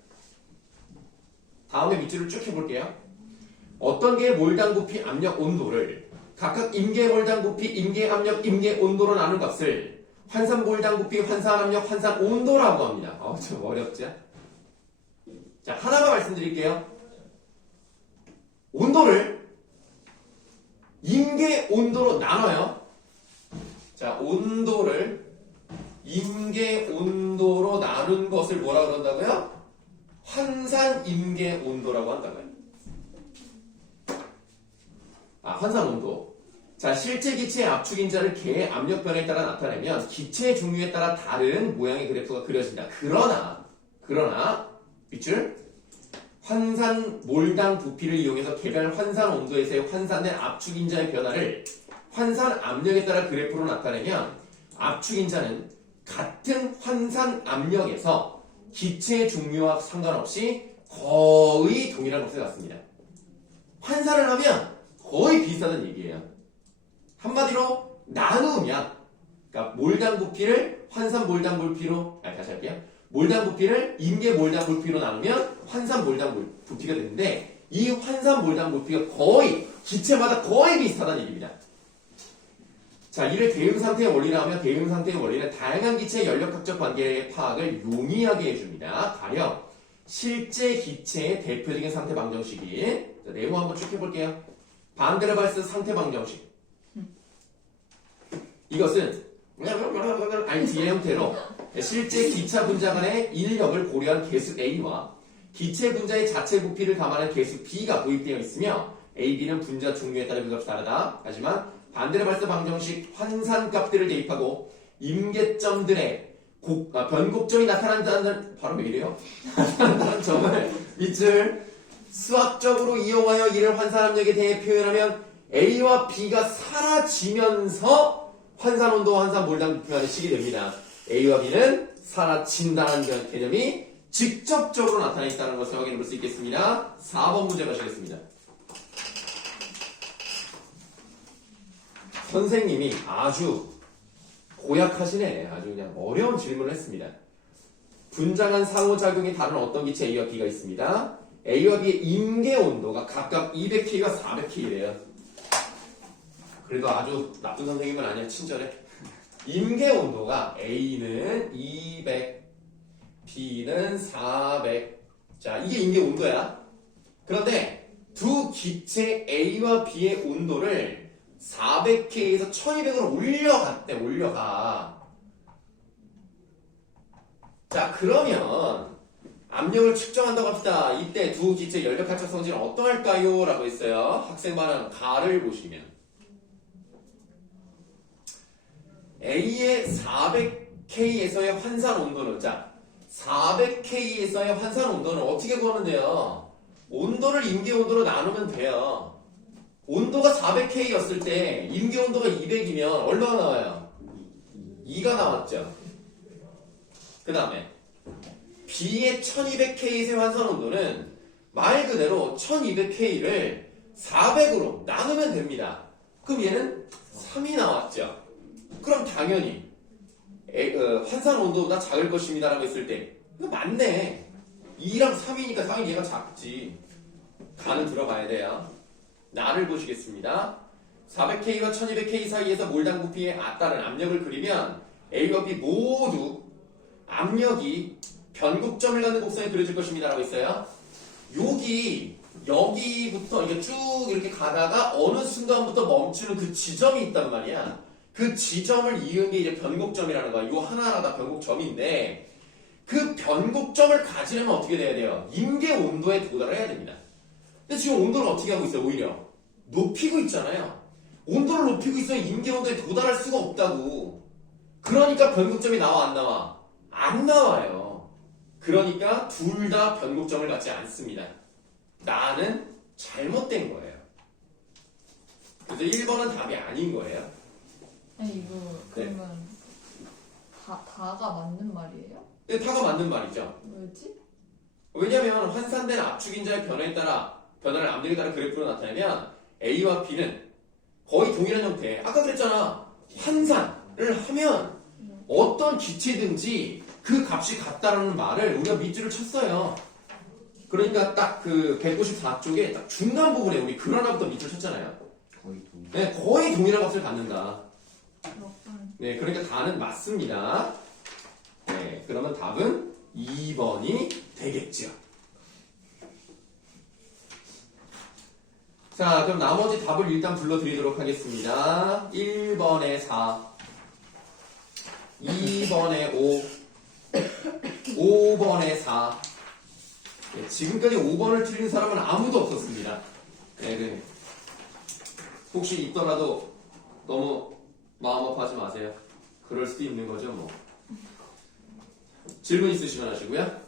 다음에 밑줄을 쭉 해볼게요. 어떤 개의 몰당 부피, 압력, 온도를 각각 임계 몰당 부피, 임계 압력, 임계 온도로 나눈 값을 환산 몰당 부피, 환산 압력, 환산 온도라고 합니다. 좀 어렵죠? 자, 하나만 말씀드릴게요. 온도를 임계 온도로 나눠요. 자, 온도를 임계 온도로 나눈 것을 뭐라 그런다고요? 환산 임계 온도라고 한다고요. 환산 온도. 자, 실제 기체의 압축 인자를 개의 압력 변화에 따라 나타내면 기체의 종류에 따라 다른 모양의 그래프가 그려진다. 그러나 밑줄 환산 몰당 부피를 이용해서 개별 환산 온도에서의 환산된 압축 인자의 변화를 환산 압력에 따라 그래프로 나타내면 압축 인자는 같은 환산 압력에서 기체의 종류와 상관없이 거의 동일한 것을 갖습니다. 환산을 하면 거의 비슷하다는 얘기예요. 한마디로 나누면, 그러니까 몰당 부피를 환산 몰당 부피로, 다시 할게요. 몰당 부피를 임계 몰당 부피로 나누면 환산 몰당 부피가 되는데 이 환산 몰당 부피가 거의 기체마다 거의 비슷하다는 얘기입니다. 자, 이를 대응 상태의 원리라 하면 대응 상태의 원리는 다양한 기체의 연력학적 관계의 파악을 용이하게 해줍니다. 가령 실제 기체의 대표적인 상태 방정식이 자, 내용 한번 쭉 해볼게요. 반데르발스 상태 방정식. 이것은 RT의 형태로 실제 기차 분자 간의 인력을 고려한 개수 A와 기체 분자의 자체 부피를 감안한 개수 B가 도입되어 있으며 A, B는 분자 종류에 따라 그 값이 다르다. 하지만 반데르발스 방정식 환산값들을 대입하고 임계점들의 변곡점이 나타난다는 바로 왜 이래요? 나타난다는 점을 밑줄 수학적으로 이용하여 이를 환산압력에 대해 표현하면 A와 B가 사라지면서 환산온도와 환산 몰당 부피가 식이 됩니다. A와 B는 사라진다는 개념이 직접적으로 나타나 있다는 것을 확인해 볼 수 있겠습니다. 4번 문제 가시겠습니다. 선생님이 아주 고약하시네. 아주 그냥 어려운 질문을 했습니다. 분자간 상호작용이 다른 어떤 기체 A와 B가 있습니다. A와 B의 임계 온도가 각각 200K가 400K래요. 그래도 아주 나쁜 선생님은 아니야. 친절해. 임계 온도가 A는 200, B는 400. 자, 이게 임계 온도야. 그런데 두 기체 A와 B의 온도를 400K에서 1200으로 올려가. 자, 그러면 압력을 측정한다고 합시다. 이때 두 기체 연력학적 성질은 어떠할까요? 라고 했어요. 학생반은 가를 보시면 A의 400K에서의 환산 온도는 자 400K에서의 환산 온도는 어떻게 구하면 돼요? 온도를 임계 온도로 나누면 돼요. 온도가 400K였을 때 임계 온도가 200이면 얼마가 나와요? 2가 나왔죠. 그 다음에 B의 1200K에서의 환산 온도는 말 그대로 1200K를 400으로 나누면 됩니다. 그럼 얘는 3이 나왔죠. 그럼 당연히 환산 온도보다 작을 것입니다 라고 했을 때 이거 맞네. 2랑 3이니까 당연히 얘가 작지. 가는 들어가야 돼요. 나를 보시겠습니다. 400K와 1200K 사이에서 몰당 부피에 따른 압력을 그리면 A와 B 모두 압력이 변곡점을 갖는 곡선이 그려질 것입니다 라고 했어요. 여기부터 이게 쭉 이렇게 가다가 어느 순간부터 멈추는 그 지점이 있단 말이야. 그 지점을 이은 게 이제 변곡점이라는 거야. 요 하나하나 다 변곡점인데 그 변곡점을 가지려면 어떻게 돼야 돼요? 임계 온도에 도달을 해야 됩니다. 근데 지금 온도를 어떻게 하고 있어요? 오히려 높이고 있잖아요. 온도를 높이고 있어야 임계 온도에 도달할 수가 없다고. 그러니까 변곡점이 나와 안 나와? 안 나와요. 그러니까 둘 다 변곡점을 갖지 않습니다. 나는 잘못된 거예요. 그래서 1번은 답이 아닌 거예요. 아니 이거 그러면 다가 맞는 말이에요? 근데 다가 맞는 말이죠. 뭐였지? 왜냐면 환산된 압축인자의 변화에 따라 변화를 압력에 따라 그래프로 나타내면 A와 B는 거의 동일한 형태. 아까 그랬잖아. 환산을 하면 어떤 기체든지 그 값이 같다라는 말을 우리가 밑줄을 쳤어요. 그러니까 딱 그 194쪽에 딱 중간 부분에 우리 그 하나부터 밑줄 쳤잖아요. 거의 동. 네, 거의 동일한 값을 갖는다. 그렇군. 네, 그러니까 다는 맞습니다. 네, 그러면 답은 2번이 되겠죠. 자, 그럼 나머지 답을 일단 불러드리도록 하겠습니다. 1번에 4, 2번에 5, 5번에 4. 네, 지금까지 5번을 틀린 사람은 아무도 없었습니다. 네. 혹시 있더라도 너무 마음 아파하지 마세요. 그럴 수도 있는 거죠, 뭐. 질문 있으시면 하시고요.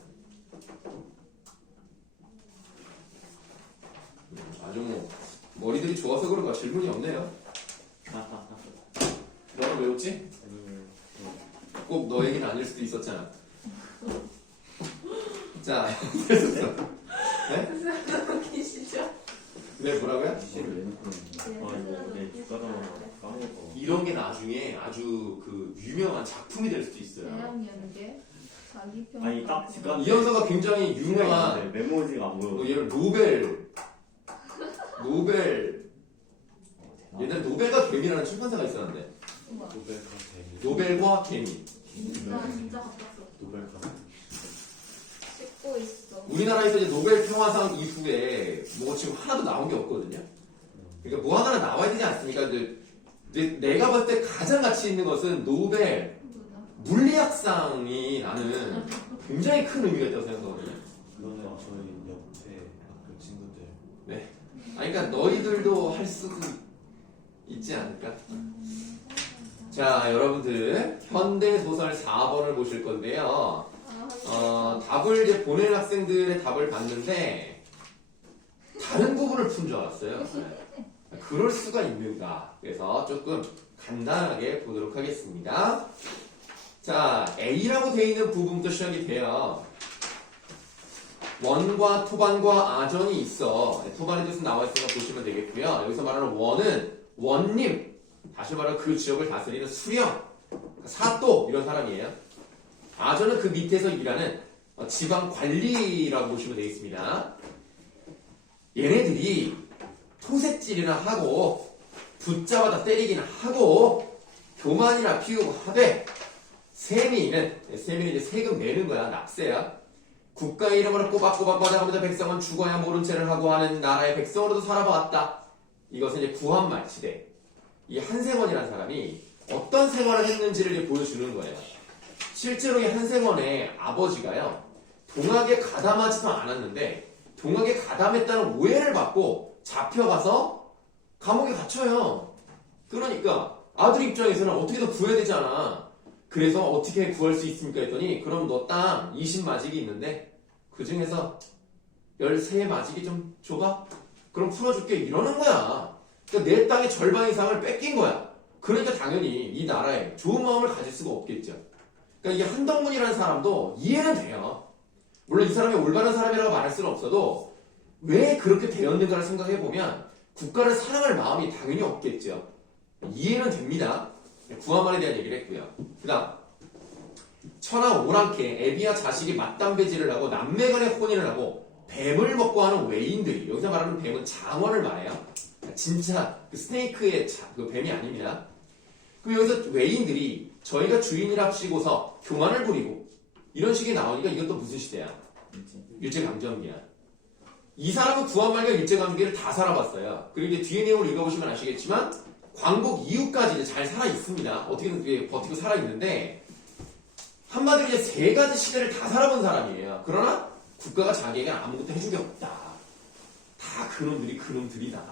아주 뭐 머리들이 좋아서 그런가 질문이 없네요. 너는 왜 웃지? 꼭 너 얘기는 아닐 수도 있었잖아. 자, 됐었어. 네? 웃기시죠? 네, 뭐라고요? 시를 왜 놓고 그러는 네, 까먹어. 이런 게 나중에 아주 그 유명한 작품이 될 수도 있어요. 대형 연계. 자기 평가. 아니 딱 직관. 이현서가 굉장히 유명한 메모지가 안 보여. 뭐 예를 노벨 옛날 노벨과 개미라는 출판사가 있었는데 우와. 노벨 카페. 노벨과 개미. 진짜 바빴어. 노벨 카페. 씻고 있어. 우리나라에서 이제 노벨 평화상 이후에 뭐 지금 하나도 나온 게 없거든요. 그러니까 뭐 하나 나와야 되지 않습니까? 내가 봤을 때 가장 가치 있는 것은 노벨 뭐다? 물리학상이 나는 굉장히 큰 의미가 있다고 생각하거든요. 그거는 저희 옆에 학교 친구들. 아니, 그러니까 너희들도 할 수도 있지 않을까? 자, 여러분들 현대소설 4번을 보실 건데요. 답을 이제 보낸 학생들의 답을 봤는데 다른 부분을 푼 줄 알았어요. 그럴 수가 있는가? 그래서 조금 간단하게 보도록 하겠습니다. 자, A라고 되어 있는 부분부터 시작이 돼요. 원과 토반과 아전이 있어. 토반의 뜻은 나와 있으니까 보시면 되겠고요. 여기서 말하는 원은 원님, 다시 말하면 그 지역을 다스리는 수령, 사또 이런 사람이에요. 아전은 그 밑에서 일하는 지방 관리라고 보시면 되겠습니다. 얘네들이 토색질이나 하고 붙잡아다 때리기나 하고 교만이나 피우고 하되 세미는 이제 세금 내는 거야. 납세야. 국가의 이름으로 꼬박꼬박 받아가면서 백성은 죽어야 모른 채를 하고 하는 나라의 백성으로도 살아보았다. 이것은 이제 구한말 시대. 이 한생원이라는 사람이 어떤 생활을 했는지를 이제 보여주는 거예요. 실제로 이 한생원의 아버지가요, 동학에 가담하지도 않았는데 동학에 가담했다는 오해를 받고 잡혀가서 감옥에 갇혀요. 그러니까 아들 입장에서는 어떻게든 구해야 되잖아. 그래서 어떻게 구할 수 있습니까 했더니 그럼 너 땅 20마직이 있는데 그 중에서 13마직이 좀 줘봐? 그럼 풀어줄게 이러는 거야. 그러니까 내 땅의 절반 이상을 뺏긴 거야. 그러니까 당연히 이 나라에 좋은 마음을 가질 수가 없겠죠. 그러니까 이게 한덕문이라는 사람도 이해는 돼요. 물론 이 사람이 올바른 사람이라고 말할 수는 없어도 왜 그렇게 되었는가를 생각해보면 국가를 사랑할 마음이 당연히 없겠죠. 이해는 됩니다. 구한말에 대한 얘기를 했고요. 그 다음 천하 오랑캐 애비와 자식이 맞담배질을 하고 남매간에 혼인을 하고 뱀을 먹고 하는 외인들이, 여기서 말하는 뱀은 장원을 말해요. 진짜 그 스네이크의 그 뱀이 아닙니다. 그럼 여기서 외인들이 저희가 주인이랍시고서 교만을 부리고 이런 식이 나오니까 이것도 무슨 시대야? 일제강점기야. 이 사람은 구한말과 일제강점기를 다 살아봤어요. 그리고 이제 뒤에 내용을 읽어보시면 아시겠지만 광복 이후까지 이제 잘 살아 있습니다. 어떻게든 버티고 살아 있는데 한마디로 이제 세 가지 시대를 다 살아본 사람이에요. 그러나 국가가 자기에게 아무것도 해준 게 없다. 다 그놈들이다.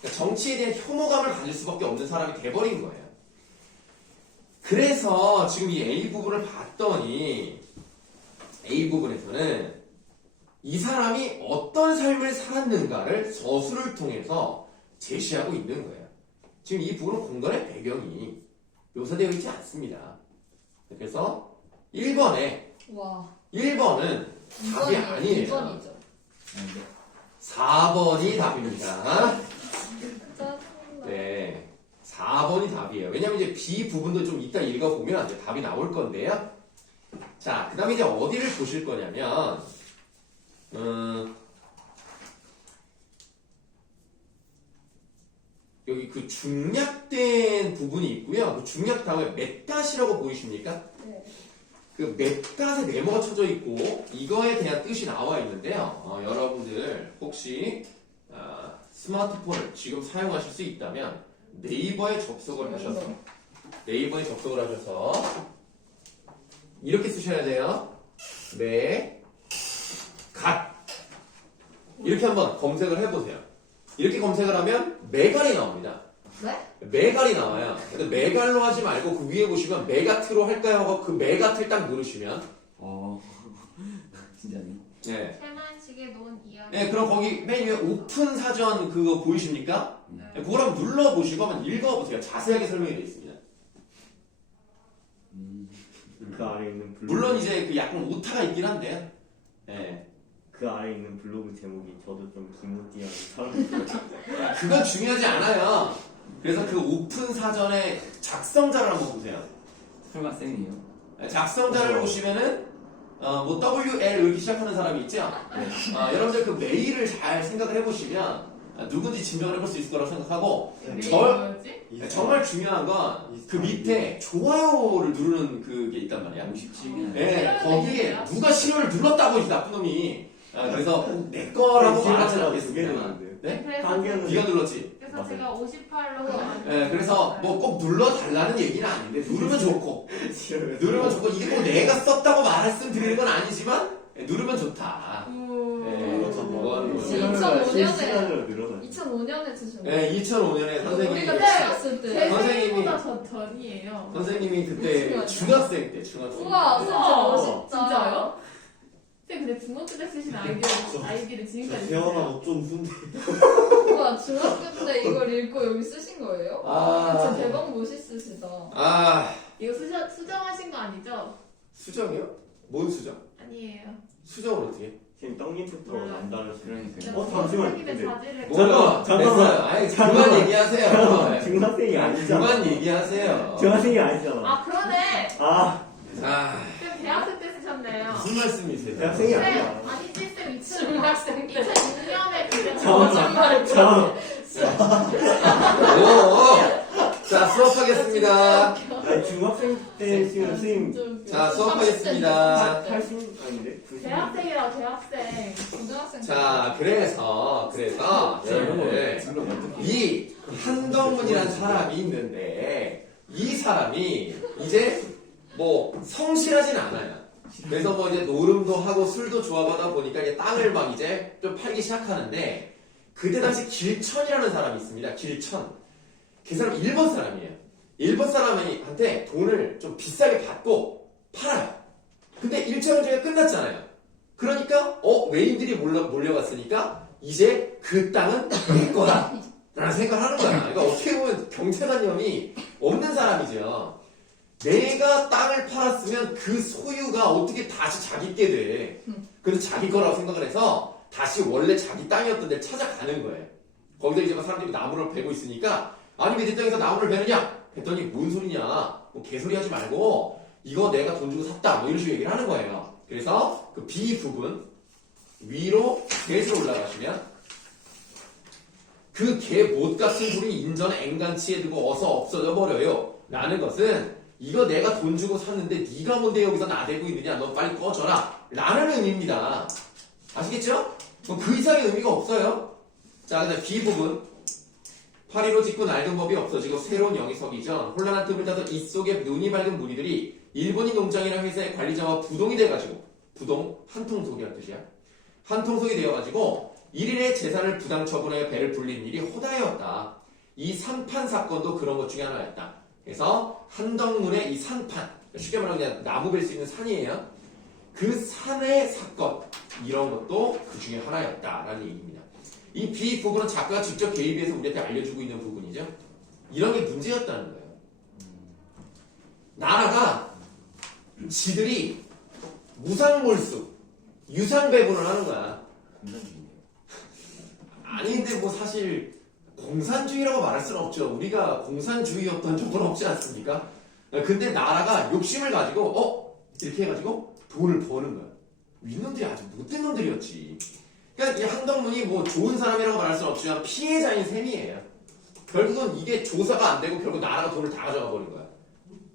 그러니까 정치에 대한 혐오감을 가질 수밖에 없는 사람이 돼버린 거예요. 그래서 지금 이 A 부분을 봤더니 A 부분에서는 이 사람이 어떤 삶을 살았는가를 저술을 통해서 제시하고 있는 거예요. 지금 이 부분은 공간의 배경이 묘사되어 있지 않습니다. 그래서 1번은 답이 아니에요. 2번이죠. 4번이 답입니다. 짜증나. 네, 4번이 답이에요. 왜냐면 이제 B 부분도 좀 이따 읽어보면 이제 답이 나올 건데요. 자, 그 다음에 이제 어디를 보실 거냐면, 여기 그 중략된 부분이 있고요. 그 중략 다음에 맷갓이라고 보이십니까? 네. 그 맷갓에 네모가 쳐져 있고 이거에 대한 뜻이 나와 있는데요. 여러분들 혹시 스마트폰을 지금 사용하실 수 있다면 네이버에 접속을 하셔서 이렇게 쓰셔야 돼요. 맷갓 이렇게 한번 검색을 해보세요. 이렇게 검색을 하면 메갈이 나옵니다. 네? 메갈이 나와요. 근데 메갈로 하지 말고 그 위에 보시면 메가트로 할까요? 하고 그 메가트를 딱 누르시면 진짜네. 네. 세만식의 논 이야기. 네, 그럼 거기 맨 위에 오픈 사전 그거 보이십니까? 네. 그걸 한번 눌러보시고 한번 읽어보세요. 자세하게 설명이 되어 있습니다. 그 아래 있는 블로그. 물론 이제 그 약간 오타가 있긴 한데, 네. 그 아래 있는 블로그 제목이 저도 좀 기모띠한 사람. 그건 중요하지 않아요. 그래서 그 오픈 사전의 작성자를 한번 보세요. 설마 쌤이에요? 작성자를 보시면은 뭐 WL 이렇게 시작하는 사람이 있죠? 여러분들 그 메일을 잘 생각을 해보시면 누군지 진정을 해볼 수 있을 거라고 생각하고 메일이 저- 뭐였지? 정말 중요한 건 그 밑에 좋아요를 누르는 그게 있단 말이야. 57이 예, 싫어요, 거기에 얘기해요? 누가 싫어를 눌렀다고 이 나쁜 놈이. 그래서 내 거라고 말하지 두개 않겠습니다. 넣는데. 네? 그래서, 한 개는 네가 눌렀지. 그래서 제가 58로 예, 그래서 뭐 꼭 눌러달라는 얘기는 아닌데 누르면 좋고 누르면 좋고 이게 꼭 내가 썼다고 말씀드리는 건 아니지만 누르면 좋다. 음. 그건 뭐. 실시간으로 늘어나. 2005년에 주신 거. 네, 2005년에 선생님이 우리가 태어났을 때. 선생님이- 생일보다 전이에요. 선생님이 그때 중학생 때 중학생. 우와, 진짜 우와, 멋있다. 진짜요? 쌤 근데 중학교 때 쓰신 아이디를 지금까지 태어나고 좀 훈데. 우와, 중학교 때 이걸 읽고 여기 쓰신 거예요? 아. 진짜 대박 멋있으시다. 아, 이거 수정하신 거 아니죠? 수정이요? 뭔 수정? 아니에요. 수정을 어떻게 해? 지금 떡잎부터 몰라. 남다르시. 그러니까요. 잠시만. 선생님의 근데 자질을 뭐야? 잠깐만. 됐어요. 아니, 잠깐만. 그만 얘기하세요. 중학생이 아니잖아. 그만 얘기하세요. 중학생이 아니잖아. 아 그러네. 아, 아, 쌤 대학생 때 쓰셨네요. 무슨 말씀이세요? 대학생이 쌤 아니야. 아니지 쌤 중학생 때. 2006년에 그때 잠깐만. 잠깐만. 오, 자, 수업하겠습니다. 아니, 중학생 때 지금 선생님 자, 수업하겠습니다. 80 아닌데? 90. 대학생이라고 대학생. 고등학생 자, 그래서 여러분들 이 한덕문이라는 사람이 있는데 이 사람이 이제 뭐 성실하진 않아요. 그래서 뭐 이제 노름도 하고 술도 좋아하다 보니까 이제 땅을 막 이제 좀 팔기 시작하는데 그때 당시 길천이라는 사람이 있습니다. 길천. 그 사람 일본 사람이에요. 일본 사람한테 돈을 좀 비싸게 받고 팔아요. 근데 일차전지가 끝났잖아요. 그러니까 외인들이 몰려갔으니까 이제 그 땅은 내 거다 라는 생각을 하는 거야. 그러니까 어떻게 보면 경제관념이 없는 사람이죠. 내가 땅을 팔았으면 그 소유가 어떻게 다시 자기께 돼. 그래서 자기 거라고 생각을 해서 다시 원래 자기 땅이었던 데를 찾아가는 거예요. 거기서 이제 막 사람들이 나무를 베고 있으니까 아니 왜 내 땅에서 나무를 베느냐? 했더니 뭔 소리냐? 뭐 개소리 하지 말고 이거 내가 돈 주고 샀다. 뭐 이런 식으로 얘기를 하는 거예요. 그래서 그 B 부분 위로 계속 올라가시면 그 개 못 같은 소리 인전 앵간치에 두고 어서 없어져 버려요. 라는 것은 이거 내가 돈 주고 샀는데 네가 뭔데 여기서 나대고 있느냐? 너 빨리 꺼져라. 라는 의미입니다. 아시겠죠? 그 이상의 의미가 없어요. 자, 그다음 B 부분 파리로 짓고 낡은 법이 없어지고 새로운 영이 서기 전 혼란한 틈을 타서 이 속에 눈이 밝은 무리들이 일본인 농장이나 회사의 관리자와 부동이 돼가지고 부동 한통속이란 뜻이야. 한통속이 되어가지고 1일의 재산을 부당 처분하여 배를 불린 일이 허다해였다. 이 산판 사건도 그런 것 중에 하나였다. 그래서 한덕문의 이 산판, 쉽게 말하면 그냥 나무 벨 수 있는 산이에요. 그 산의 사건 이런 것도 그 중에 하나였다라는 얘기입니다. 이 B 부분은 작가가 직접 개입해서 우리한테 알려주고 있는 부분이죠. 이런 게 문제였다는 거예요. 나라가 지들이 무상몰수, 유상배분을 하는 거야. 아닌데 뭐 사실 공산주의라고 말할 수는 없죠. 우리가 공산주의였던 적은 없지 않습니까? 근데 나라가 욕심을 가지고 이렇게 해가지고 돈을 버는 거야. 이놈들이 아주 못된 놈들이었지. 그러니까 이 한덕문이 뭐 좋은 사람이라고 말할 수는 없지만 피해자인 셈이에요. 결국은 이게 조사가 안 되고 결국 나라가 돈을 다 가져가 버린 거야.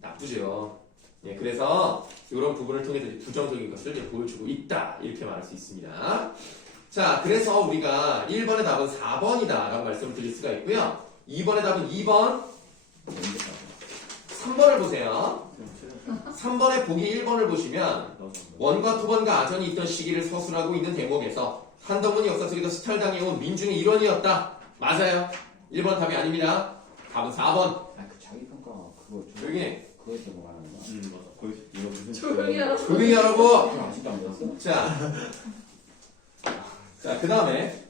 나쁘죠. 예, 그래서 이런 부분을 통해서 이제 부정적인 것을 이제 보여주고 있다. 이렇게 말할 수 있습니다. 자, 그래서 우리가 1번의 답은 4번이다 라고 말씀을 드릴 수가 있고요. 2번의 답은 2번, 3번을 보세요. 3번의 보기 1번을 보시면 원과 토번과 아전이 있던 시기를 서술하고 있는 대목에서 한덕문이 역사 속에서 수탈당해온 민중의 일원이었다. 맞아요. 1번 답이 아닙니다. 답은 4번. 그 자기평가 그거 조용히 해. 그거에서 뭐 하는 거야? 맞아. 거기서 이거 무슨 조용히 하라. 조용히 하라고. 그거 아직도 안 배웠어? 자, 그 다음에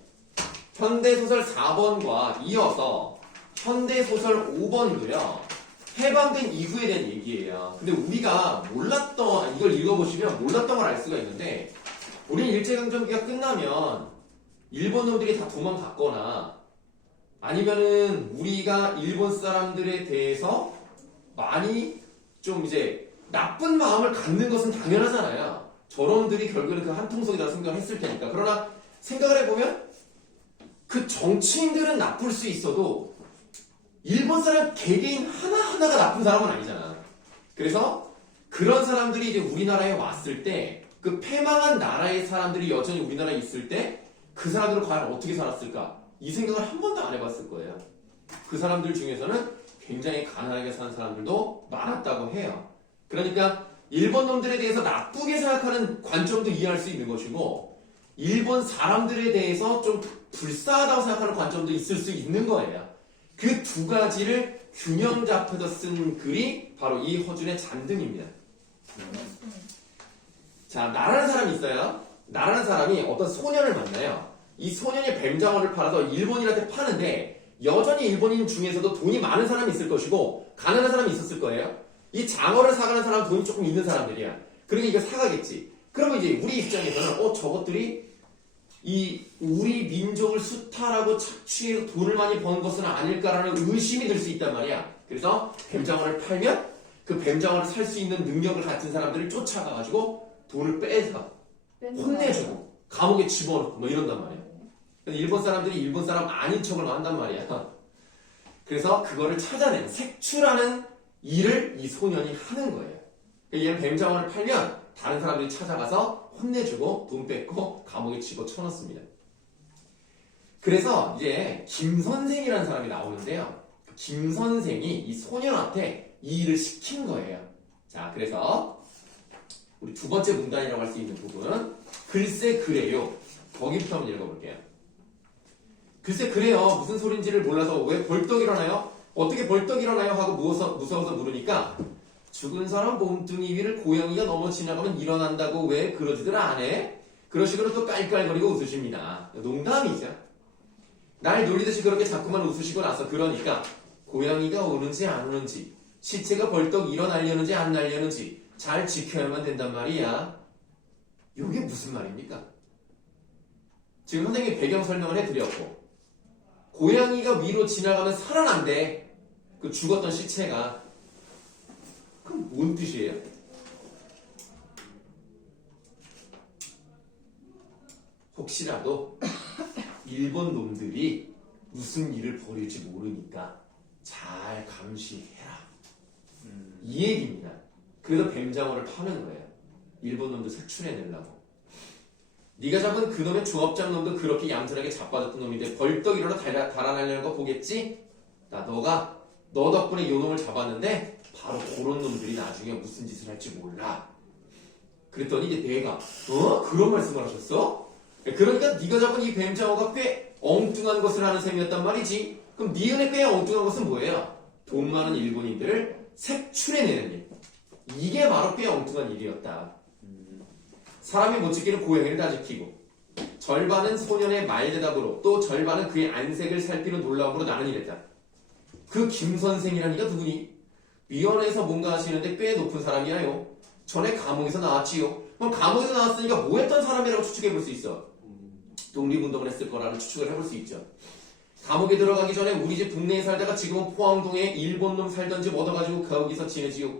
현대소설 4번과 이어서 현대소설 5번도요. 해방된 이후에 대한 얘기예요. 근데 우리가 몰랐던, 이걸 읽어보시면 몰랐던 걸 알 수가 있는데 우리는 일제강점기가 끝나면 일본 놈들이 다 도망갔거나 아니면은 우리가 일본 사람들에 대해서 많이 좀 이제 나쁜 마음을 갖는 것은 당연하잖아요. 저놈들이 결국에는 그 한 통속이라고 생각을 했을 테니까. 그러나 생각을 해보면 그 정치인들은 나쁠 수 있어도 일본 사람 개개인 하나하나가 나쁜 사람은 아니잖아. 그래서 그런 사람들이 이제 우리나라에 왔을 때 그 패망한 나라의 사람들이 여전히 우리나라에 있을 때 그 사람들은 과연 어떻게 살았을까? 이 생각을 한 번도 안 해봤을 거예요. 그 사람들 중에서는 굉장히 가난하게 산 사람들도 많았다고 해요. 그러니까 일본 놈들에 대해서 나쁘게 생각하는 관점도 이해할 수 있는 것이고 일본 사람들에 대해서 좀 불쌍하다고 생각하는 관점도 있을 수 있는 거예요. 그 두 가지를 균형 잡혀서 쓴 글이 바로 이 허준의 잔등입니다. 자, 나라는 사람이 있어요. 나라는 사람이 어떤 소년을 만나요. 이 소년이 뱀장어를 팔아서 일본인한테 파는데 여전히 일본인 중에서도 돈이 많은 사람이 있을 것이고 가난한 사람이 있었을 거예요. 이 장어를 사가는 사람은 돈이 조금 있는 사람들이야. 그러니까 이거 사가겠지. 그러면 이제 우리 입장에서는 저것들이 이 우리 민족을 수탈하고 착취해서 돈을 많이 버는 것은 아닐까라는 의심이 들 수 있단 말이야. 그래서 뱀장어를 팔면 그 뱀장어를 살 수 있는 능력을 가진 사람들을 쫓아가가지고 돈을 빼서 혼내주고 감옥에 집어넣고 뭐 이런단 말이야. 일본 사람들이 일본 사람 아닌 척을 한단 말이야. 그래서 그거를 찾아낸 색출하는 일을 이 소년이 하는 거예요. 얘는 뱀장어를 팔면 다른 사람들이 찾아가서 혼내주고 돈 뺏고 감옥에 집어쳐넣습니다. 그래서 이제 김 선생이라는 사람이 나오는데요. 김 선생이 이 소년한테 이 일을 시킨 거예요. 자, 그래서 우리 두 번째 문단이라고 할 수 있는 부분은 글쎄 그래요. 거기부터 한번 읽어볼게요. 글쎄 그래요. 무슨 소린지를 몰라서 왜 벌떡 일어나요? 어떻게 벌떡 일어나요? 하고 무서워서 물으니까 죽은 사람 몸뚱이 위를 고양이가 넘어 지나가면 일어난다고 왜 그러지들 않해? 그런 식으로 또 깔깔거리고 웃으십니다. 농담이죠. 날 놀리듯이 그렇게 자꾸만 웃으시고 나서 그러니까 고양이가 오는지 안 오는지 시체가 벌떡 일어나려는지 안 나려는지 잘 지켜야만 된단 말이야. 이게 무슨 말입니까? 지금 선생님이 배경 설명을 해드렸고 고양이가 위로 지나가면 살아난대. 그 죽었던 시체가. 그럼 뭔 뜻이에요? 혹시라도 일본 놈들이 무슨 일을 벌일지 모르니까 잘 감시해라. 이 얘기입니다. 그래서 뱀장어를 파는 거예요. 일본 놈들 색출해내려고. 네가 잡은 그놈의 조업장 놈도 그렇게 얌전하게 자빠졌던 놈인데 벌떡 일어나 달아나려는 거 보겠지? 너 덕분에 요 놈을 잡았는데 바로 그런 놈들이 나중에 무슨 짓을 할지 몰라. 그랬더니 이제 내가 그런 말씀을 하셨어? 그러니까 네가 잡은 이 뱀장어가 꽤 엉뚱한 것을 하는 셈이었단 말이지. 그럼 네 눈에 꽤 엉뚱한 것은 뭐예요? 돈 많은 일본인들을 색출해내는 일. 이게 바로 꽤 엉뚱한 일이었다. 사람이 못 지키는 고양이를 다 지키고 절반은 소년의 말대답으로 또 절반은 그의 안색을 살피는 놀라움으로 나는 일했다. 그 김 선생이라니까 누구니? 위원회에서 뭔가 하시는데 꽤 높은 사람이야요. 전에 감옥에서 나왔지요. 그럼 감옥에서 나왔으니까 뭐 했던 사람이라고 추측해볼 수 있어. 독립운동을 했을 거라는 추측을 해볼 수 있죠. 감옥에 들어가기 전에 우리 집 동네에 살다가 지금은 포항동에 일본놈 살던 집 얻어가지고 거기서 지내지요.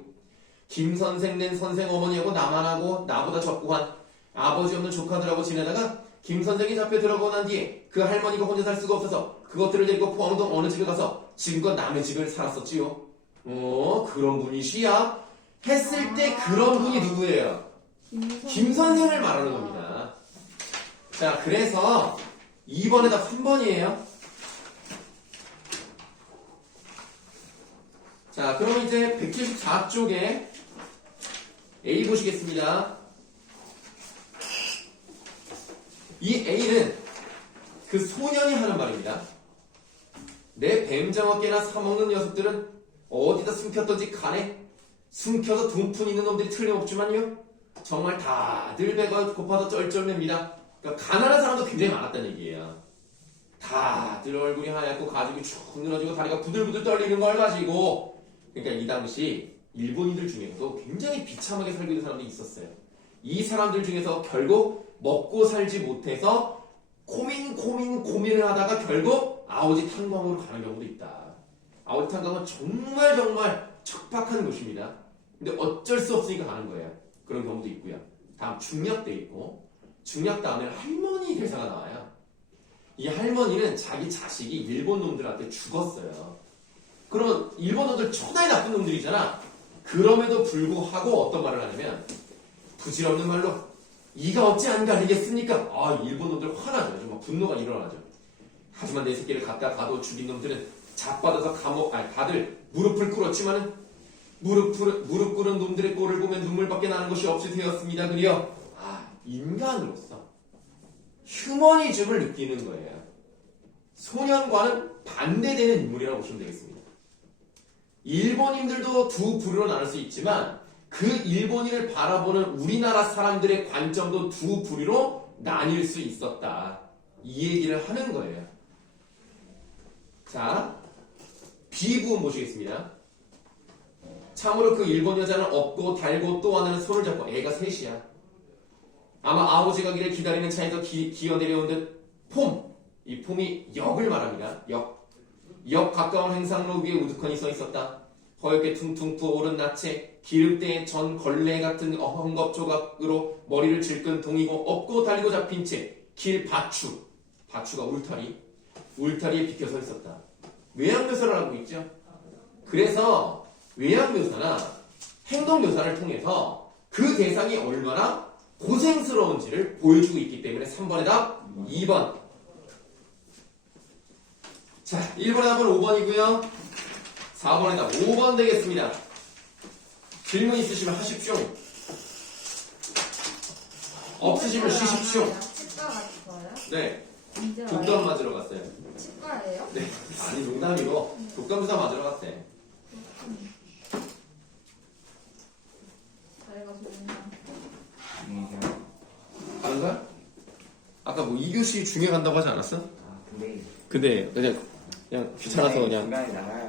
김 선생 낸 선생 어머니하고 나만 하고 나보다 적고한 아버지 없는 조카들하고 지내다가 김 선생이 잡혀 들어가고 난 뒤에 그 할머니가 혼자 살 수가 없어서 그것들을 데리고 포항동 어느 집에 가서 지금껏 남의 집을 살았었지요. 그런 분이시야? 했을 때 그런 분이 누구예요? 김 선생을 말하는 겁니다. 자, 그래서 2번에 답 3번이에요. 자, 그럼 이제 174쪽에 A 보시겠습니다. 이 A는 그 소년이 하는 말입니다. 내 뱀장어 깨나 사먹는 녀석들은 어디다 숨겼던지 간에 숨겨서 둔푼 있는 놈들이 틀림없지만요. 정말 다들 배가 고파서 쩔쩔맵니다. 그러니까 가난한 사람도 굉장히 많았다는 얘기예요. 다들 얼굴이 하얗고 가죽이 쭉 늘어지고 다리가 부들부들 떨리는 걸 가지고 그러니까 이 당시 일본인들 중에서도 굉장히 비참하게 살고 있는 사람들이 있었어요. 이 사람들 중에서 결국 먹고 살지 못해서 고민을 하다가 결국 아오지 탄광으로 가는 경우도 있다. 아오지 탄광은 정말 척박한 곳입니다. 근데 어쩔 수 없으니까 가는 거예요. 그런 경우도 있고요. 다음 중략 돼 있고 중략 다음에 할머니 대사가 나와요. 이 할머니는 자기 자식이 일본 놈들한테 죽었어요. 그러면 일본 놈들 초다이 나쁜 놈들이잖아. 그럼에도 불구하고 어떤 말을 하냐면 부질없는 말로 이가 어찌 안 가리겠습니까? 아, 일본 놈들 화나죠. 정말 분노가 일어나죠. 하지만 내 새끼를 갖다 가도 죽인 놈들은 잡받아서 다들 무릎을 꿇었지만은 무릎 꿇은 놈들의 꼴을 보면 눈물밖에 나는 것이 없이 되었습니다. 그리여 인간으로서 휴머니즘을 느끼는 거예요. 소년과는 반대되는 인물이라고 보시면 되겠습니다. 일본인들도 두 부류로 나눌 수 있지만 그 일본인을 바라보는 우리나라 사람들의 관점도 두 부류로 나뉠 수 있었다. 이 얘기를 하는 거예요. 자, B부분 보시겠습니다. 참으로 그 일본 여자는 업고 달고 또 하나는 손을 잡고 애가 셋이야. 아마 아버지가 길을 기다리는 차에서 기어 내려온 듯 이 폼이 역을 말합니다. 역 가까운 행상로 위에 우두커니 서 있었다. 허옇게 퉁퉁 부어오른 나체, 기름때에 전 걸레 같은 헝겊 조각으로 머리를 질끈 동이고 업고 달리고 잡힌 채 길 바추가 울타리에 비켜서 있었다. 외양묘사를 하고 있죠. 그래서 외양묘사나 행동묘사를 통해서 그 대상이 얼마나 고생스러운지를 보여주고 있기 때문에 3번의 답 2번. 자, 1번의 답은 5번이고요. 4번의 답 5번 되겠습니다. 질문 있으시면 하십시오. 없으시면 쉬십시오. 치과 갔어요? 네, 언제 독감 와요? 맞으러 갔어요. 치과예요? 네, 아니 농담이고 독감주사 맞으러 갔어요. 잘 가서 오냐. 안녕하세요. 다른 거야? 아까 뭐 2교시 중에 간다고 하지 않았어? 아, 근데 근데 그냥 귀찮아서 그냥 중간에 나가야